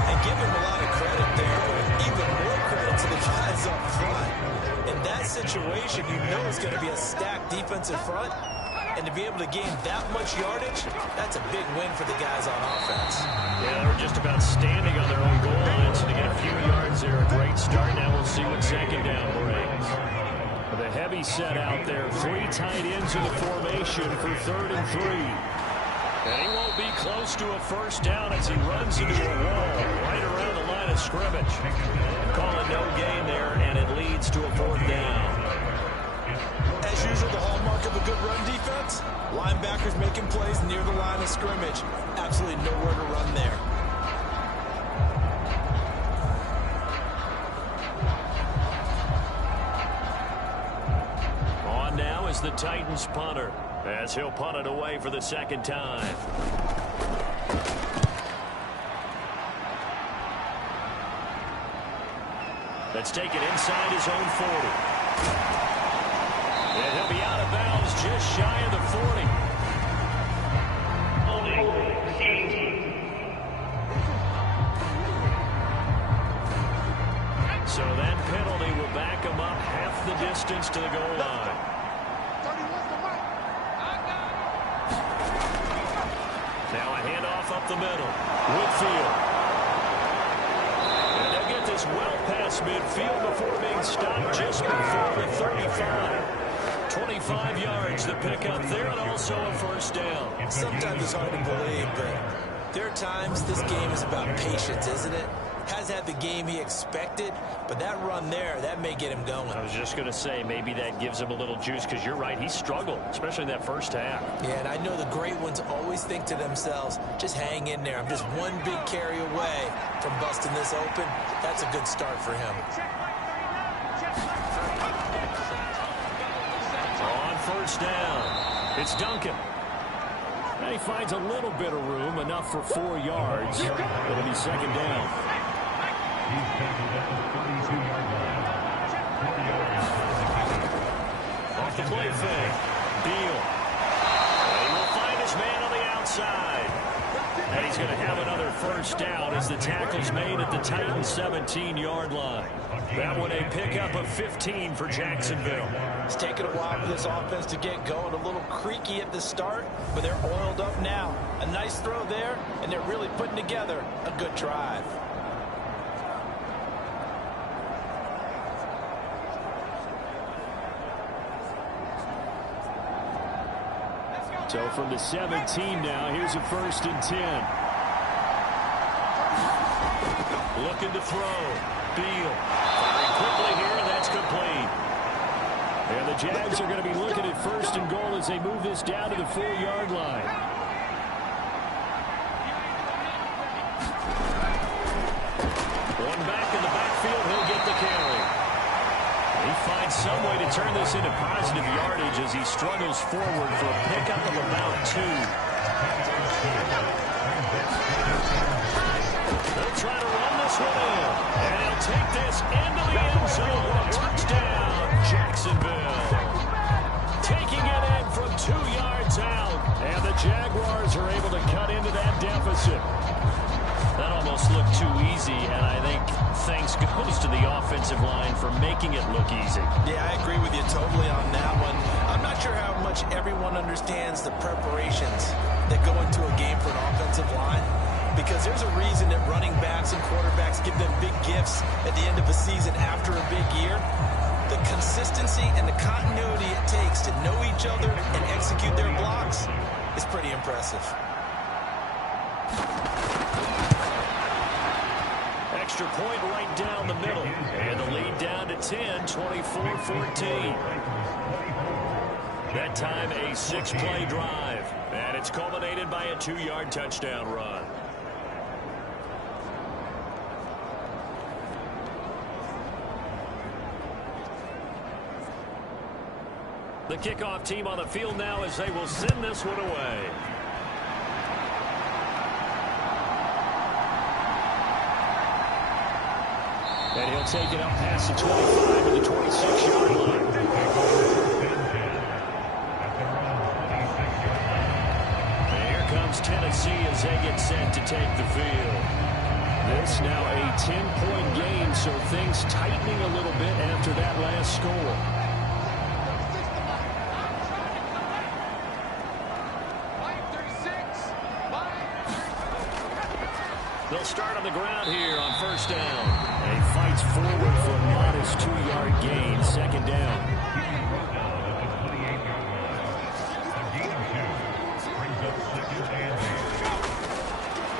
And give him a lot of credit there, but even more credit to the guys up front. In that situation, you know it's going to be a stacked defensive front. And to be able to gain that much yardage, that's a big win for the guys on offense. Yeah, they're just about standing on their own goal line, so to get a few yards there, a great start. Now we'll see what 2nd down brings. The heavy set out there. 3 tight ends in the formation for 3rd and 3. And he won't be close to a 1st down as he runs into a wall right around the line of scrimmage. Calling no gain there, and it leads to a 4th down. As usual, the hallmark of a good run defense, linebackers making plays near the line of scrimmage. Absolutely nowhere to run there. Now is the Titans punter as he'll punt it away for the 2nd time. That's taken inside his own 40. And he'll be out of bounds just shy of the 40. So that penalty will back him up half the distance to the goal line. Now a handoff up the middle. Whitfield. And they'll get this well past midfield before being stopped just before the 35. 25 yards the pickup there, and also a 1st down. Sometimes it's hard to believe, but there are times this game is about patience, isn't it? Has had the game he expected, but that run there, that may get him going. I was just going to say, maybe that gives him a little juice, because you're right, he struggled, especially in that 1st half. Yeah, and I know the great ones always think to themselves, just hang in there. I'm just one big carry away from busting this open. That's a good start for him. On 1st down, it's Duncan. And he finds a little bit of room, enough for 4 yards. It'll be 2nd down. Off the play fake. Beal. He will find his man on the outside. And he's going to have another 1st down as the tackle's made at the Titans' 17-yard line. That one a pickup of 15 for Jacksonville. It's taken a while for this offense to get going. A little creaky at the start, but they're oiled up now. A nice throw there, and they're really putting together a good drive. So from the 17 now, here's a 1st and 10. Looking to throw. Beal. Firing quickly here, and that's complete. And the Jags are going to be looking at 1st and goal as they move this down to the 4-yard line. One back in the backfield, he'll get the carry. He finds some way to turn this into positive yardage as he struggles forward for a pickup of about 2. They'll try to run this one in. And he'll take this into the end zone. A touchdown, Jacksonville. Taking it in from 2 yards out. And the Jaguars are able to cut into that deficit. That almost looked too easy, and I think thanks goes to the offensive line for making it look easy. Yeah, I agree with you totally on that one. I'm not sure how much everyone understands the preparations that go into a game for an offensive line, because there's a reason that running backs and quarterbacks give them big gifts at the end of a season after a big year. The consistency and the continuity it takes to know each other and execute their blocks is pretty impressive. Extra point right down the middle. And the lead down to 10, 24-14. That time a 6-play drive. And it's culminated by a 2-yard touchdown run. The kickoff team on the field now as they will send this one away. And he'll take it up past the 25 to the 26-yard line. And here comes Tennessee as they get set to take the field. This now a 10-point game, so things tightening a little bit after that last score. They'll start on the ground here on first down. And he fights forward for a modest 2-yard gain, second down.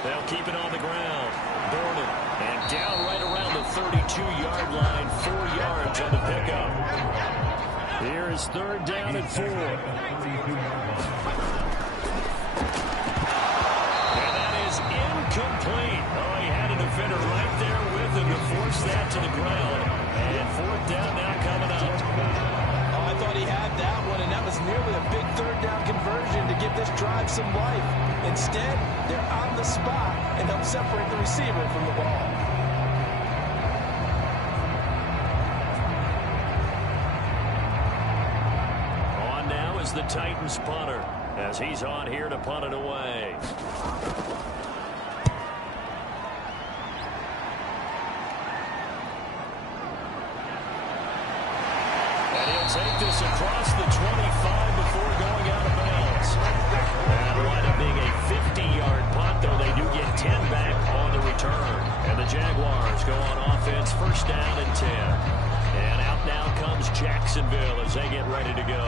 They'll keep it on the ground. Gordon, and down right around the 32-yard line, 4 yards on the pickup. Here is third down and 4. Incomplete. Oh, he had a defender right there with him to force that to the ground. And fourth down now coming up. Oh, I thought he had that one, and that was nearly a big third down conversion to give this drive some life. Instead, they're on the spot and help separate the receiver from the ball. On now is the Titans punter as he's on here to punt it away. Take this across the 25 before going out of bounds. That'll wind up being a 50-yard punt, though they do get 10 back on the return. And the Jaguars go on offense, first down and 10. And out now comes Jacksonville as they get ready to go.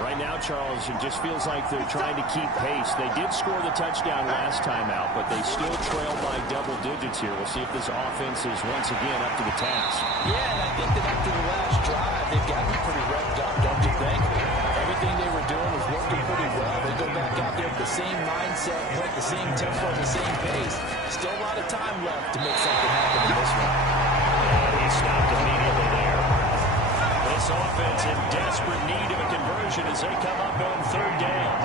Right now, Charles, it just feels like they're trying to keep pace. They did score the touchdown last time out, but they still trail by double digits here. We'll see if this offense is once again up to the task. Yeah, and I think that after the last drive, they've got to be pretty revved up, don't you think? Everything they were doing was working pretty well. They go back out there with the same mindset, play at the same tempo, the same pace. Still a lot of time left to make something happen in this one. And he stopped immediately there. This offense in desperate need of a conversion as they come up on third down.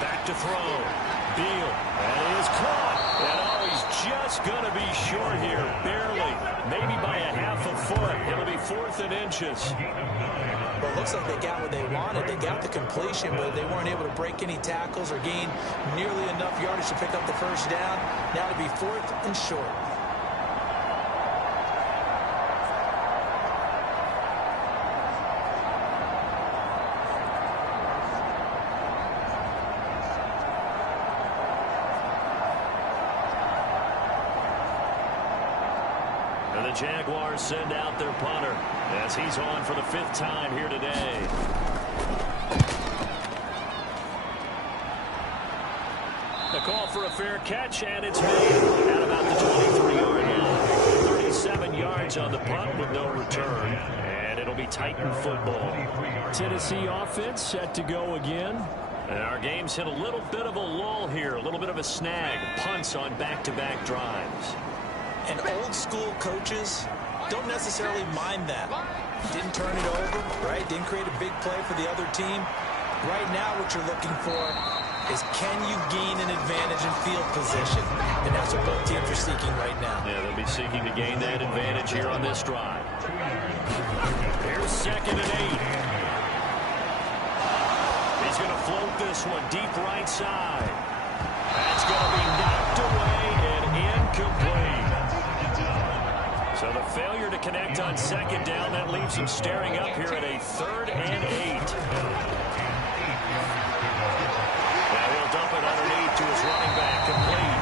Back to throw. Beal. That is caught. And oh, he's just going to be short here. Barely. Maybe by a half a foot. It'll be 4th and inches. Well, it looks like they got what they wanted. They got the completion, but they weren't able to break any tackles or gain nearly enough yardage to pick up the first down. Now to be 4th and short. And the Jaguars send out their punter as he's on for the 5th time here today. The call for a fair catch, and it's made at about the 23-yard line. 37 yards on the punt with no return, and it'll be Titan football. Tennessee offense set to go again. And our game's hit a little bit of a lull here, a little bit of a snag. Punts on back-to-back drives. And old school coaches don't necessarily mind that. Didn't turn it over, right? Didn't create a big play for the other team. Right now what you're looking for is can you gain an advantage in field position? And that's what both teams are seeking right now. Yeah, they'll be seeking to gain that advantage here on this drive. Here's 2nd and 8. He's going to float this one deep right side. That's going to be knocked away and incomplete. So the failure to connect on second down, that leaves him staring up here at a 3rd and 8. Now he'll dump it underneath to his running back, complete.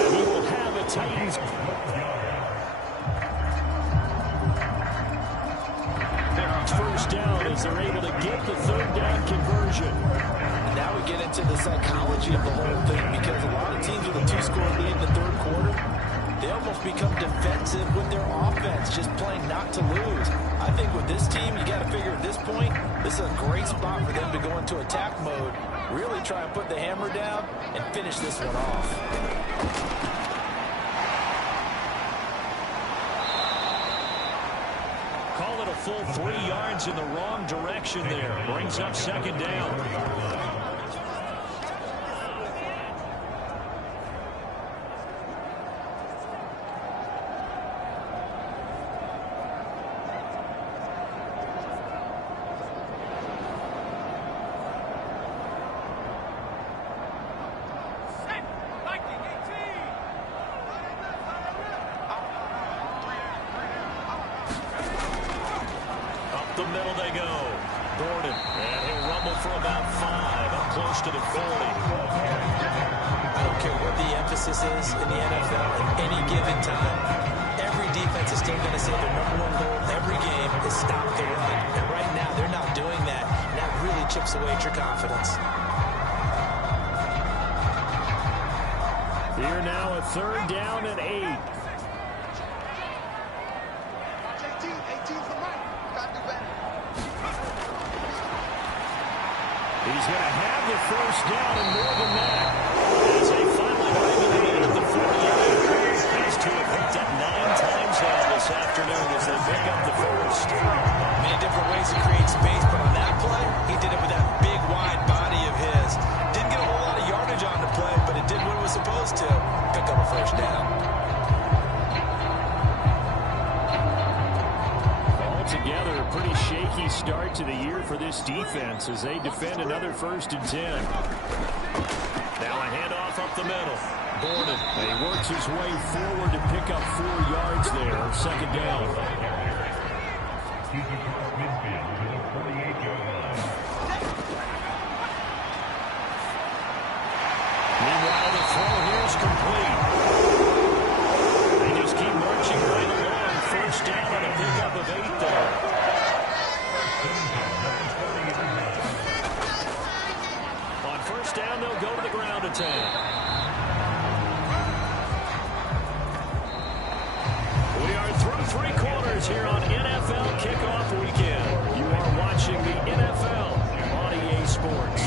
And he will have a Titans. First down as they're able to get the 3rd down conversion. Now we get into the psychology of the whole thing, because a lot of teams with a 2-score lead in the 3rd quarter, they almost become defensive with their offense, just playing not to lose. I think with this team, you got to figure at this point, this is a great spot for them to go into attack mode, really try and put the hammer down and finish this one off. Call it a full 3 yards in the wrong direction there. Brings up second down. The middle they go. Gordon. And he'll rumble for about 5. Up close to the 40. I don't care what the emphasis is in the NFL at any given time. Every defense is still going to say their #1 goal every game is stop the run. And right now, they're not doing that. And that really chips away at your confidence. Here now a 3rd down and 8. He's going to have the first down and more than that. As they finally bring him in at the 48. These two have picked up 9 times now this afternoon as they pick up the first. Many different ways to create space, but on that play, he did it with that big, wide body of his. Didn't get a whole lot of yardage on the play, but it did what it was supposed to. Pick up a first down. Altogether, a pretty shaky start to the year for this defense as they defend another 1st and 10. Now a handoff up the middle. Gordon, he works his way forward to pick up 4 yards there. 2nd down. Meanwhile, the throw here is complete. They just keep marching right along. First down on a pickup of 8 there. On first down, they'll go to the ground attack. We are through 3 quarters here on NFL Kickoff Weekend. You are watching the NFL on EA Sports.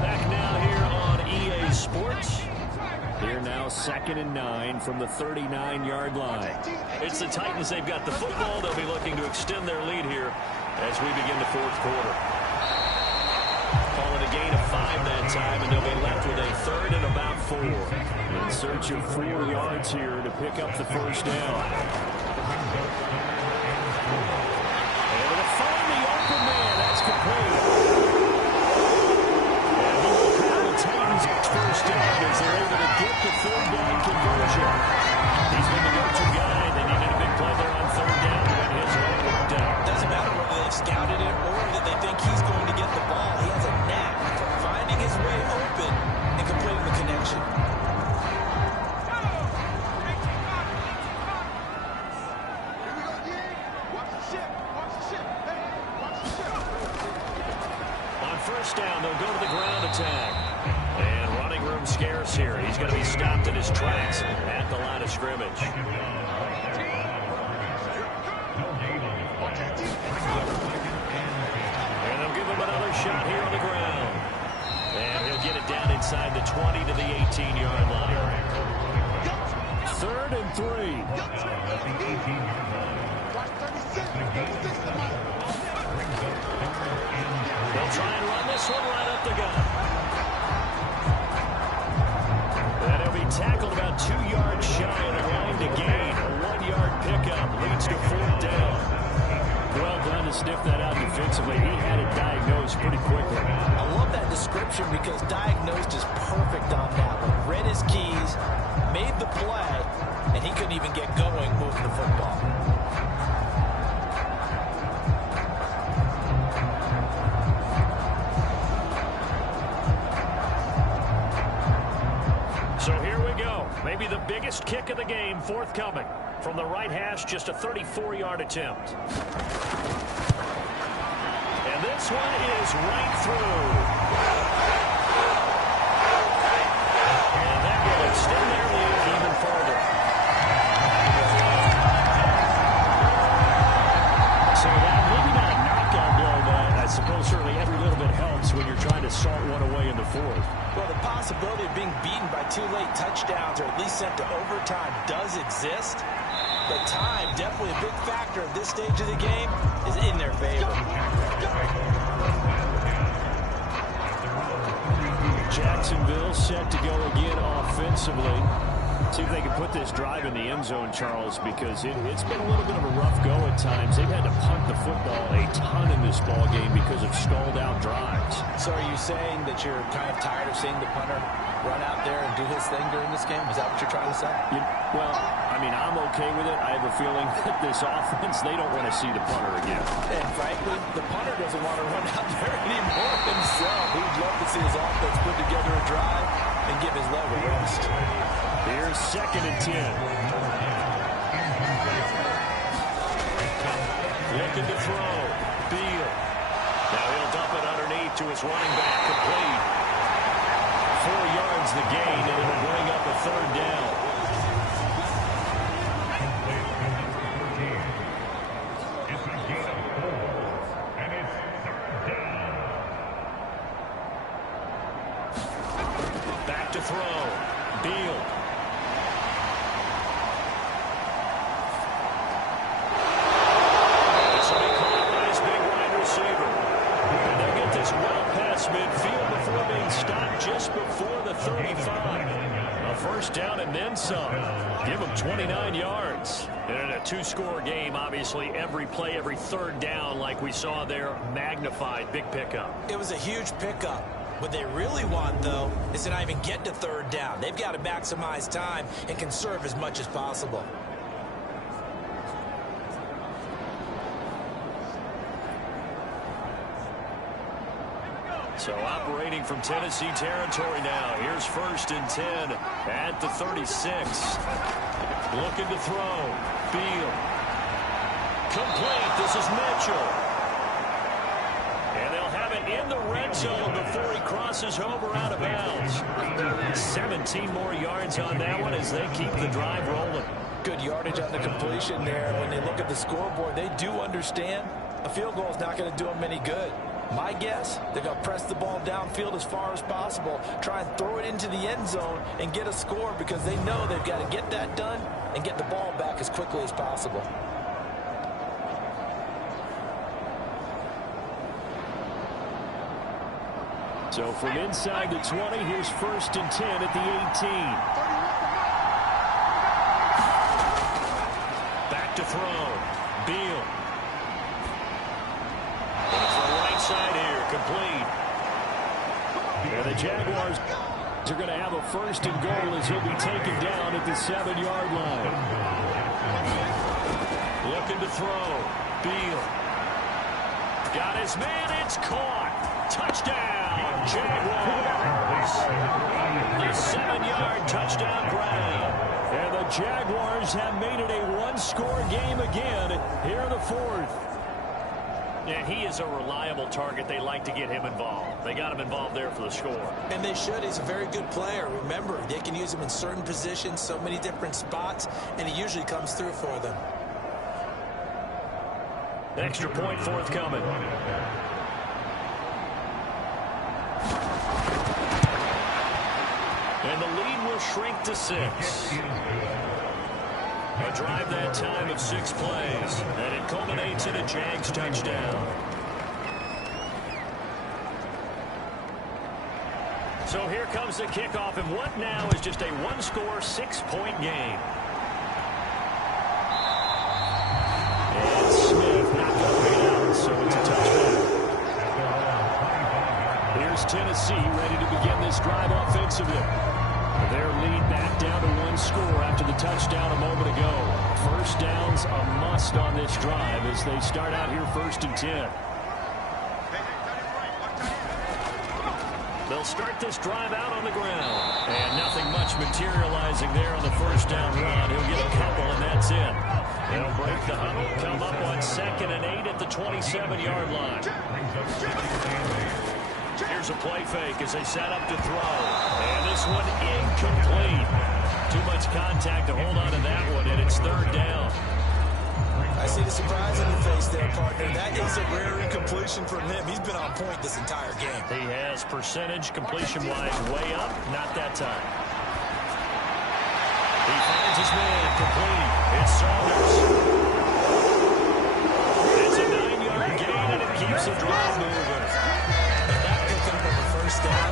Back now here on EA Sports. Here now 2nd and 9 from the 39-yard line. It's the Titans. They've got the football. They'll be looking to extend their lead here as we begin the 4th quarter. Call it a gain of 5 that time, and they'll be left with a 3rd and about 4. In search of 4 yards here to pick up the first down. Able to find the open man. That's complete. And he will have the Titans first down as they're able to get the 3rd down conversion. He's been the go-to guy. They needed a big play there on 3rd down to win his run worked out. Doesn't matter whether they've scouted it or that they think he's going to get the ball. He has a knack for finding his way open and completing the connection. On first down, they'll go to the ground attack. And running room scarce here. He's going to be stopped in his tracks at the line of scrimmage. And they'll give him another shot here on the ground. And he'll get it down inside the 20 to the 18-yard line. 3rd and 3. They'll try and run this one right up the gut. And he'll be tackled about 2 yards shy of the line to gain. A 1-yard pickup leads to 4th down. Well done to to sniff that out defensively. He had it diagnosed pretty quickly. I love that description because diagnosed is perfect on that one. Read his keys, made the play, and he couldn't even get going moving the football. So here we go. Maybe the biggest kick of the game forthcoming. From the right hash, just a 34-yard attempt. And this one is right through. And that will extend their lead even further. So that maybe not a knockout blow, but I suppose certainly every little bit helps when you're trying to salt one away in the fourth. Well, the possibility of being beaten by 2 late touchdowns or at least sent to overtime does exist. But time, definitely a big factor at this stage of the game, is in their favor. Jacksonville set to go again offensively. See if they can put this drive in the end zone, Charles, because it's been a little bit of a rough go at times. They've had to punt the football a ton in this ball game because of stalled-out drives. So are you saying that you're kind of tired of seeing the punter run out there and do his thing during this game? Is that what you're trying to say? Well, I mean, I'm okay with it. I have a feeling that this offense, they don't want to see the punter again. And frankly, the punter doesn't want to run out there anymore himself. He'd love to see his offense put together a drive and give his leg a rest. Here's 2nd and 10. Looking to throw. Beal. Now he'll dump it underneath to his running back. Complete. 4 yards the gain, and it'll bring up a 3rd down. Back to throw. Beal. This will be caught by his big wide receiver. And they'll get this well past midfield before being stopped just before the 35. A 1st down and then some. Give him 29 yards. And in a 2-score game, obviously, every play, every 3rd down, like we saw there, magnified. Big pickup. It was a huge pickup. What they really want, though, is to not even get to 3rd down. They've got to maximize time and conserve as much as possible. So operating from Tennessee territory now. Here's 1st and 10 at the 36. Looking to throw. Beal. Complete. This is Mitchell. And they'll have it in the red zone before he crosses over out of bounds. 17 more yards on that one as they keep the drive rolling. Good yardage on the completion there. When they look at the scoreboard, they do understand a field goal is not going to do them any good. My guess, they're going to press the ball downfield as far as possible, try and throw it into the end zone and get a score because they know they've got to get that done and get the ball back as quickly as possible. So from inside the 20, here's 1st and 10 at the 18. Back to throw. Beal. And it's the right side here, complete. And the Jaguars are going to have a 1st and goal as he'll be taken down at the 7-yard line. Looking to throw. Beal. Got his man, it's caught. Touchdown, Jaguars. The 7-yard touchdown grab. And the Jaguars have made it a 1-score game again here in the 4th. And he is a reliable target. They like to get him involved. They got him involved there for the score. And they should. He's a very good player. Remember, they can use him in certain positions, so many different spots, and he usually comes through for them. Extra point forthcoming. And the lead will shrink to 6. A drive that time of 6 plays, and it culminates in a Jags touchdown. So here comes the kickoff, and what now is just a 1-score, 6-point game. And Smith not going to wait out, so Tennessee ready to begin this drive offensively. Their lead back down to 1 score after the touchdown a moment ago. First down's a must on this drive as they start out here 1st and 10. They'll start this drive out on the ground. And nothing much materializing there on the first down run. He'll get a couple, and that's it. They'll break the huddle, come up on 2nd and 8 at the 27-yard line. Here's a play fake as they set up to throw. And this one incomplete. Too much contact to hold on to that one, and it's 3rd down. I see the surprise on your face there, partner. That is a rare incompletion from him. He's been on point this entire game. He has percentage completion-wise way up. Not that time. He finds his man complete. It's Saunders. It's a 9-yard gain, and it keeps the drive moving. And that picking up a first down,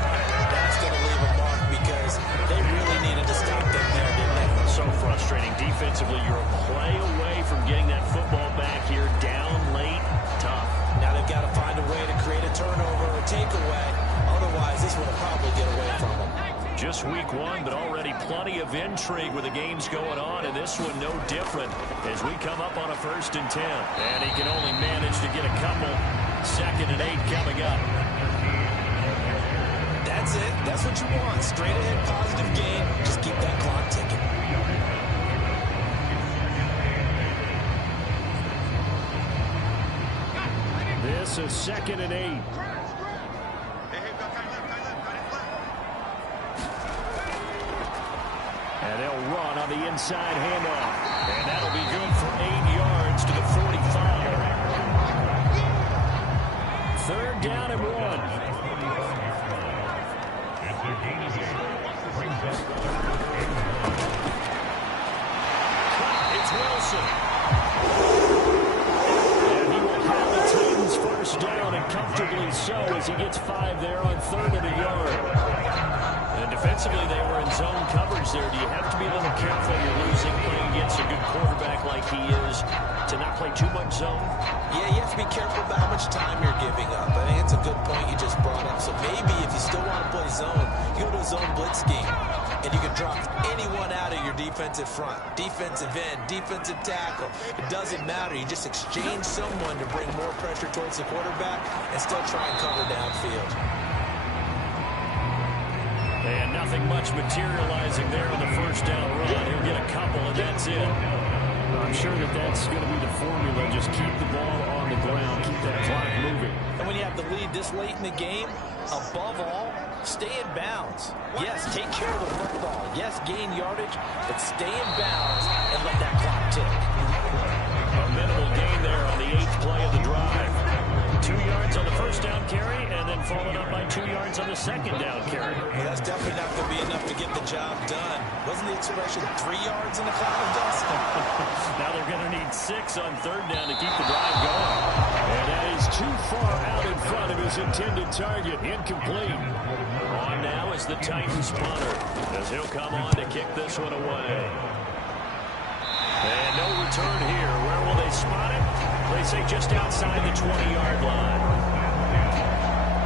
that's going to leave a mark because they really needed to stop them there, didn't they? So frustrating. Defensively, you're a play away from getting that football back here. Down late, tough. Now they've got to find a way to create a turnover or takeaway. Otherwise, this one will probably get away from them. Just week 1, but already plenty of intrigue with the games going on, and this one no different as we come up on a 1st and 10. And he can only manage to get a couple. 2nd and 8 coming up. That's it. That's what you want. Straight ahead, positive gain. Just keep that clock ticking. This is 2nd and 8. And they'll run on the inside handoff. And that'll be good for 8 yards to the 45. 3rd down and 1. It's Wilson. And he will have the Titans first down, and comfortably so as he gets 5 there on 3rd and a yard. And defensively, they were in zone coverage there. Do you have to be a little careful you're losing playing against a good quarterback like he is to not play too much zone? Yeah, you have to be careful about how much time you're giving up. I think it's a good point you just brought up. So maybe if you still want to play zone, you go to a zone blitz scheme, and you can drop anyone out of your defensive front. Defensive end, defensive tackle. It doesn't matter. You just exchange someone to bring more pressure towards the quarterback and still try and cover downfield. And nothing much materializing there on the first down run. He'll get a couple, and that's it. I'm sure that's going to be the formula. Just keep the ball on the ground. Keep that clock moving. And when you have the lead this late in the game, above all, stay in bounds. Yes, take care of the football. Yes, gain yardage, but stay in bounds and let that clock tick. A minimal gain there on the 8th play of the drive. 2 yards on the first down carry, and then followed up by 2 yards on the 2nd down carry. Well, that's definitely not going to be enough to get the job done. Wasn't the expression 3 yards in a cloud of dust? Now they're going to need 6 on 3rd down to keep the drive going. And that is too far out in front of his intended target. Incomplete. On now is the Titans punter as he'll come on to kick this one away. And no return here. Where will they spot it? They say just outside the 20-yard line.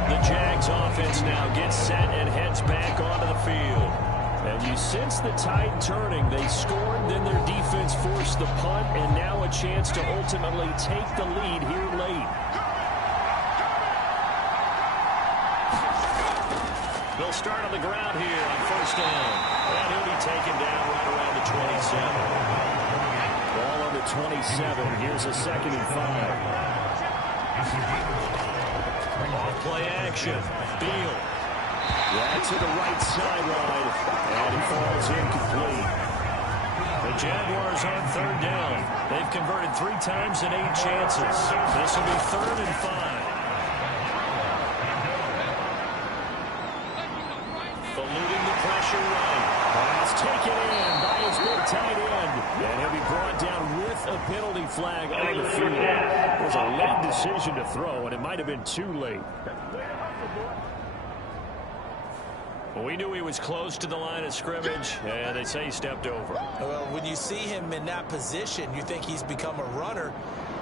The Jags offense now gets set and heads back onto the field. And you sense the tide turning. They scored, then their defense forced the punt, and now a chance to ultimately take the lead here late. They'll start on the ground here on first down. And he'll be taken down right around the 27. Ball on the 27. Here's a 2nd and 5. Off-play action. Beal. Yeah, to the right sideline. And he falls incomplete. The Jaguars on 3rd down. They've converted 3 times in 8 chances. This will be 3rd and 5. Eluding the pressure right. Pass taken in by his big tight end. And he'll be brought down with a penalty flag on the field. It was a late decision to throw, and it might have been too late. Well, we knew he was close to the line of scrimmage, and they say he stepped over. Well, when you see him in that position, you think he's become a runner.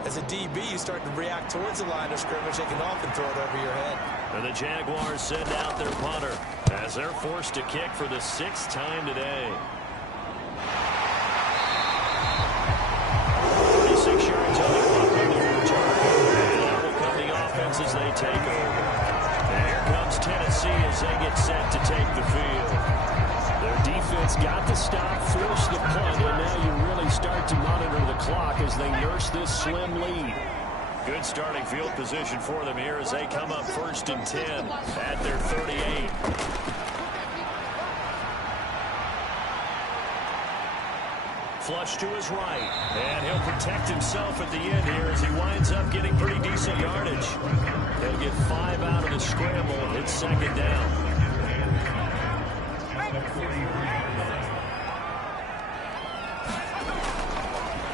As a DB, you start to react towards the line of scrimmage, they can often throw it over your head. And the Jaguars send out their punter as they're forced to kick for the 6th time today. 36 yards on the clock on the return. And that will come the offense as they take over. And here comes Tennessee as they get set to take the field. Their defense got the stop, forced the punt, and now you really start to monitor the clock as they nurse this slim lead. Good starting field position for them here as they come up 1st and 10 at their 38. Flush to his right, and he'll protect himself at the end here as he winds up getting pretty decent yardage. He'll get 5 out of the scramble. It's 2nd down.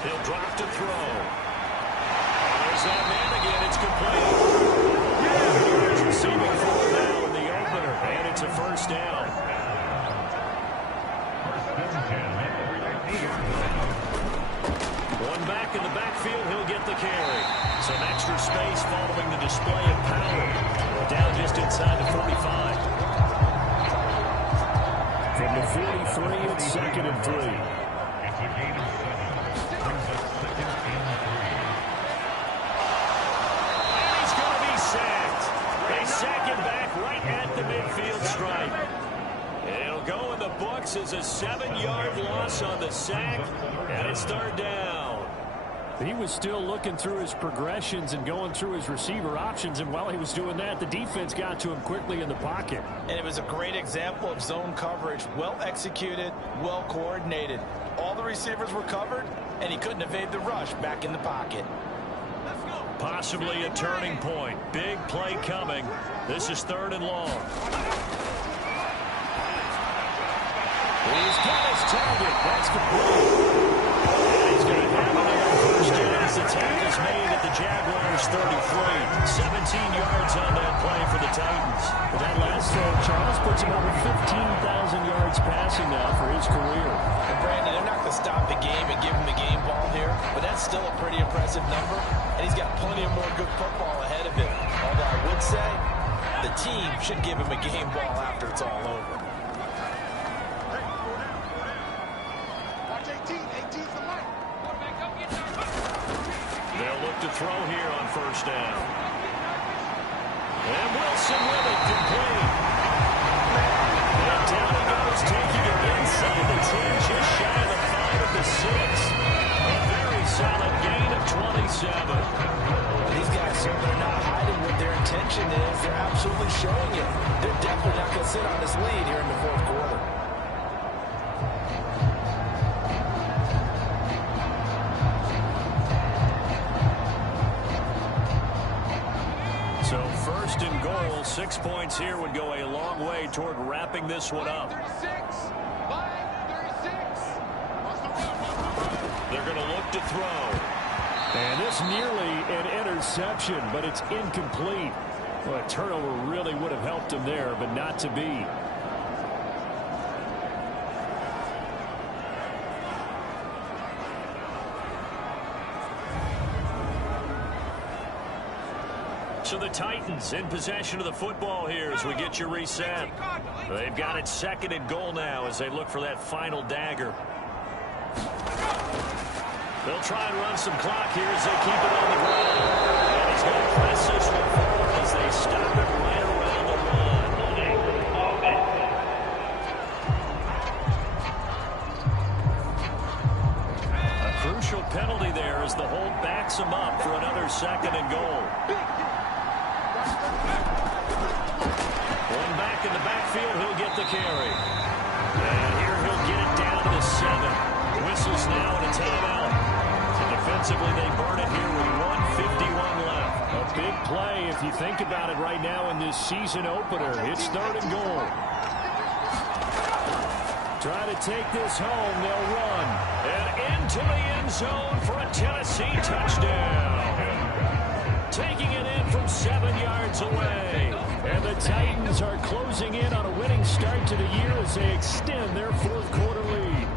He'll drop to throw. There's that man again. It's complete. He's receiving 4 now in the opener, and it's a 1st down. One back in the backfield. He'll get the carry. Some extra space following the display of power. Down just inside the 45. From the 43, it's 2nd and 3. They sack him back right at the midfield stripe. It'll go in the books as a 7-yard loss on the sack, and it's 3rd down. He was still looking through his progressions and going through his receiver options, and while he was doing that, the defense got to him quickly in the pocket. And it was a great example of zone coverage. Well executed, well coordinated. All the receivers were covered, and he couldn't evade the rush back in the pocket. Possibly a turning point. Big play coming. This is 3rd and long. He's got his target. That's complete. He's going to have another 1st down as the tackle is made at the Jaguars 33. 17 yards on that play for the Titans. But that last throw, Charles, puts him over 15,000 yards passing now for his career. And Brandon, they're not going to stop the game and give him the game ball here, but that's still a pretty impressive number, and he's got plenty of more good football ahead of him. Although I would say the team should give him a game ball after it's all over. They'll look to throw here on 1st down. And Wilson with it, complete. And down he goes, taking it inside the 10, just shy of the 5 of the 6. A very solid gain of 27. These guys certainly are not hiding what their intention is. They're absolutely showing it. They're definitely not going to sit on this lead here in the 4th quarter. So 1st and goal, 6 points here would go a long way toward wrapping this one up. They're going to look to throw. And this nearly an interception, but it's incomplete. Well, a turnover really would have helped him there, but not to be. So the Titans in possession of the football here as we get you reset. They've got it 2nd and goal now as they look for that final dagger. They'll try and run some clock here as they keep it on the ground. And he's going to press this one forward as they stop it right around the run. A crucial penalty there as the hold backs him up for another 2nd and goal. One back in the backfield, he'll get the carry. And here he'll get it down to the 7. Whistles now and a timeout. And defensively, they burn it here with 1:51 left. A big play if you think about it right now in this season opener. It's 3rd and goal. Try to take this home. They'll run. And into the end zone for a Tennessee touchdown. Taking it in from 7 yards away. And the Titans are closing in on a winning start to the year as they extend their 4th quarter lead.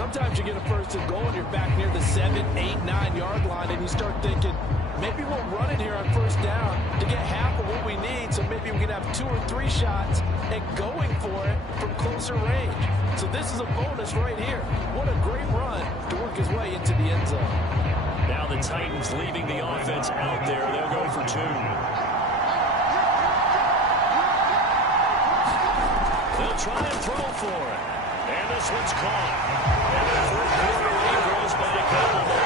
Sometimes you get a first and goal and you're back near the 7, 8, 9-yard line, and you start thinking, maybe we'll run it here on first down to get half of what we need, so maybe we can have 2 or 3 shots at going for it from closer range. So this is a bonus right here. What a great run to work his way into the end zone. Now the Titans leaving the offense out there. They'll go for 2. They'll try and throw for it. And this one's caught. And the fourth quarter lead goes back out of the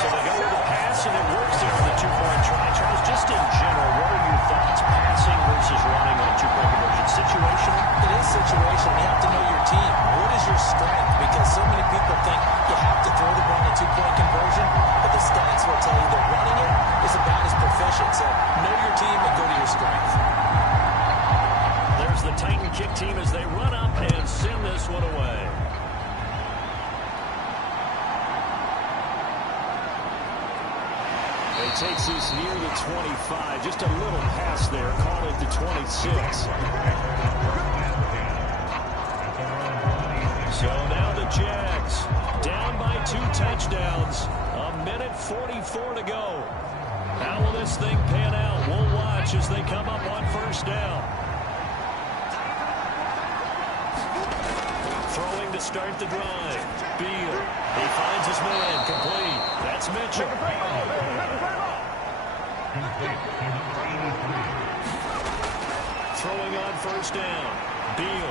So they go with the pass, and it works there for the 2-point try. Charles, just in general, what are your thoughts passing versus running on a 2-point conversion? Situational? It is situational. You have to know your team. What is your strength? Because so many people think you have to throw the ball in a 2-point conversion, but the stats will tell you that running it is about as proficient. So know your team and go to your strength. There's the Titan kick team as they run up and send this one away. He takes this near the 25. Just a little pass there. Call it the 26. So now the Jags down by 2 touchdowns. 1:44 to go. How will this thing pan out? We'll watch as they come up on first down. Throwing to start the drive. Beal. He finds his man. Complete. That's Mitchell. Throwing on first down. Beal.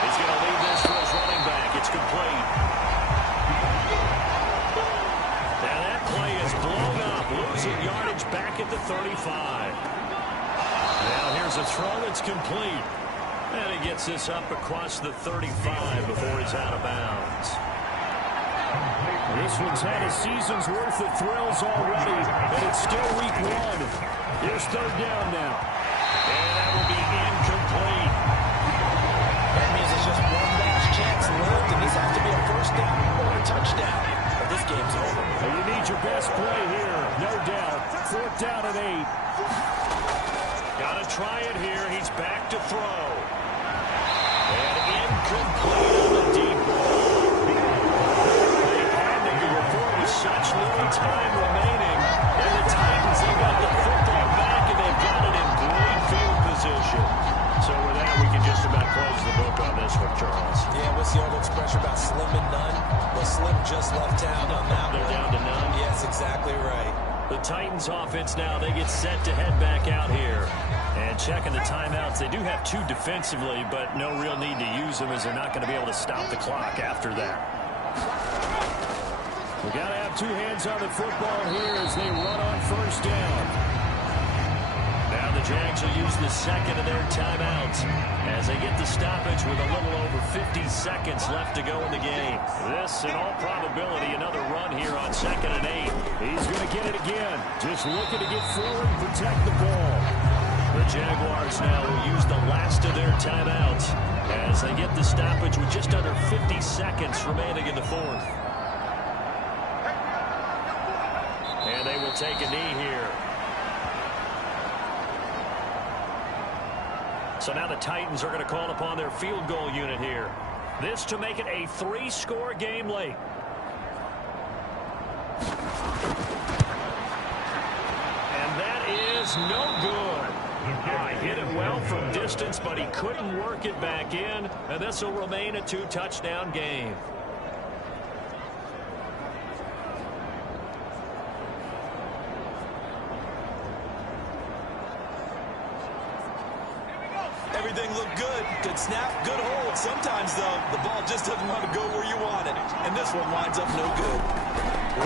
He's going to leave this for his running back. It's complete. Now that play is blown up. Losing yardage back at the 35. Now here's a throw that's complete. And he gets this up across the 35 before he's out of bounds. This one's had a season's worth of thrills already, and it's still week 1. Here's third down now. And that will be incomplete. That means it's just one last chance left, and this has to be a first down or a touchdown, or this game's over. You need your best play here, no doubt. 4th down and 8. Got to try it here. He's back to throw. And incomplete on the deep ball. They had to go before with such little time remaining. And the Titans, they've got the football back, and they've got it in great field position. So with that, we can just about close the book on this one, Charles. Yeah, what's the old expression about slim and none? Well, Slim just left town on that one. They're down to none. Yes, exactly right. The Titans offense now, they get set to head back out here. And checking the timeouts, they do have 2 defensively, but no real need to use them as they're not going to be able to stop the clock after that. We got to have 2 hands on the football here as they run on first down. Now the Jags will use the second of their timeouts as they get the stoppage with a little over 50 seconds left to go in the game. This, in all probability, another run here on 2nd and 8. He's going to get it again. Just looking to get forward and protect the ball. The Jaguars now will use the last of their timeouts as they get the stoppage with just under 50 seconds remaining in the 4th. And they will take a knee here. So now the Titans are going to call upon their field goal unit here. This to make it a 3-score game late. And that is no good. Hit it well from distance, but he couldn't work it back in, and this will remain a 2-touchdown game. Everything looked good. Good snap, good hold. Sometimes, though, the ball just doesn't want to go where you want it. And this one winds up no good.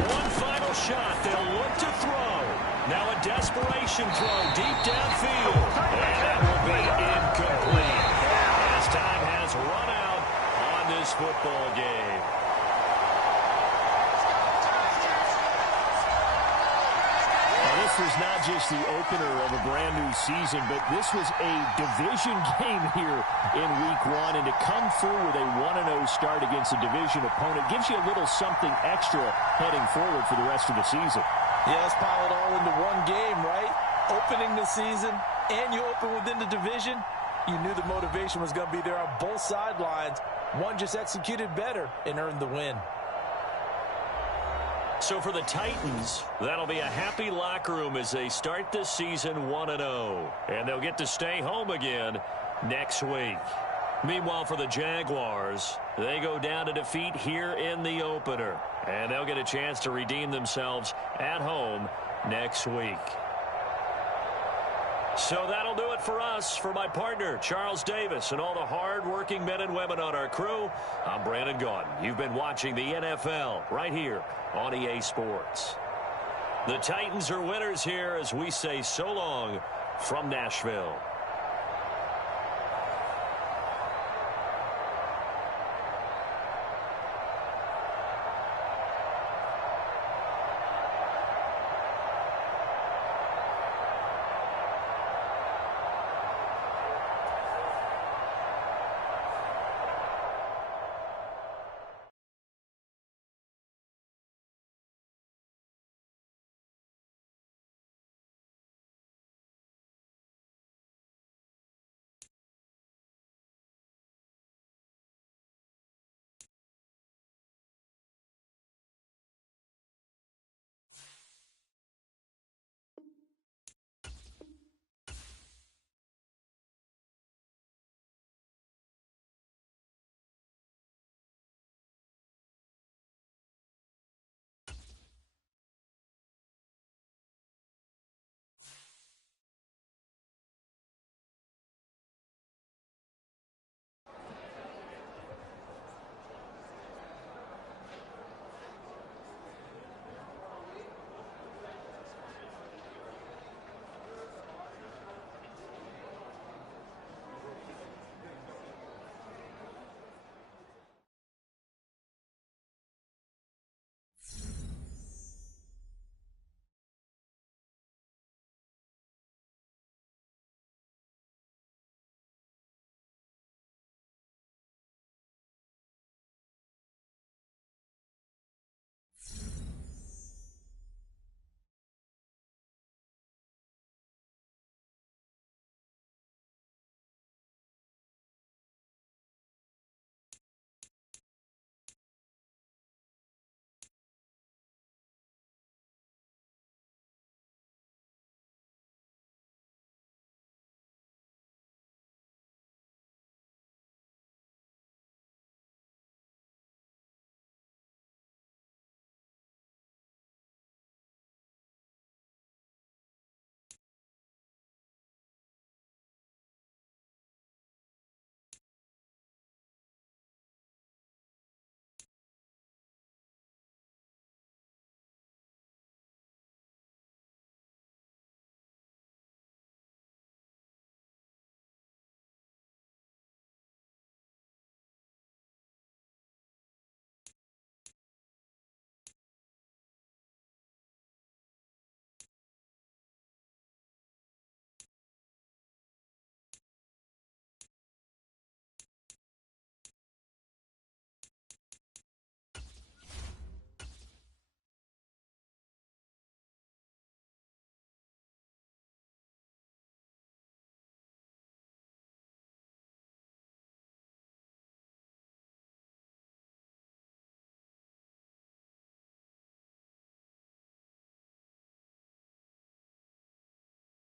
One final shot. They'll look to throw. Now a desperation throw deep downfield. And that will be incomplete. As time has run out on this football game. This was not just the opener of a brand new season, but this was a division game here in week 1. And to come through with a 1-0 start against a division opponent gives you a little something extra heading forward for the rest of the season. Yeah, let's pile it all into one game, right? Opening the season, and you open within the division. You knew the motivation was going to be there on both sidelines. One just executed better and earned the win. So for the Titans, that'll be a happy locker room as they start this season 1-0. And they'll get to stay home again next week. Meanwhile, for the Jaguars, they go down to defeat here in the opener. And they'll get a chance to redeem themselves at home next week. So that'll do it for us. For my partner, Charles Davis, and all the hard-working men and women on our crew, I'm Brandon Gaudin. You've been watching the NFL right here on EA Sports. The Titans are winners here as we say so long from Nashville.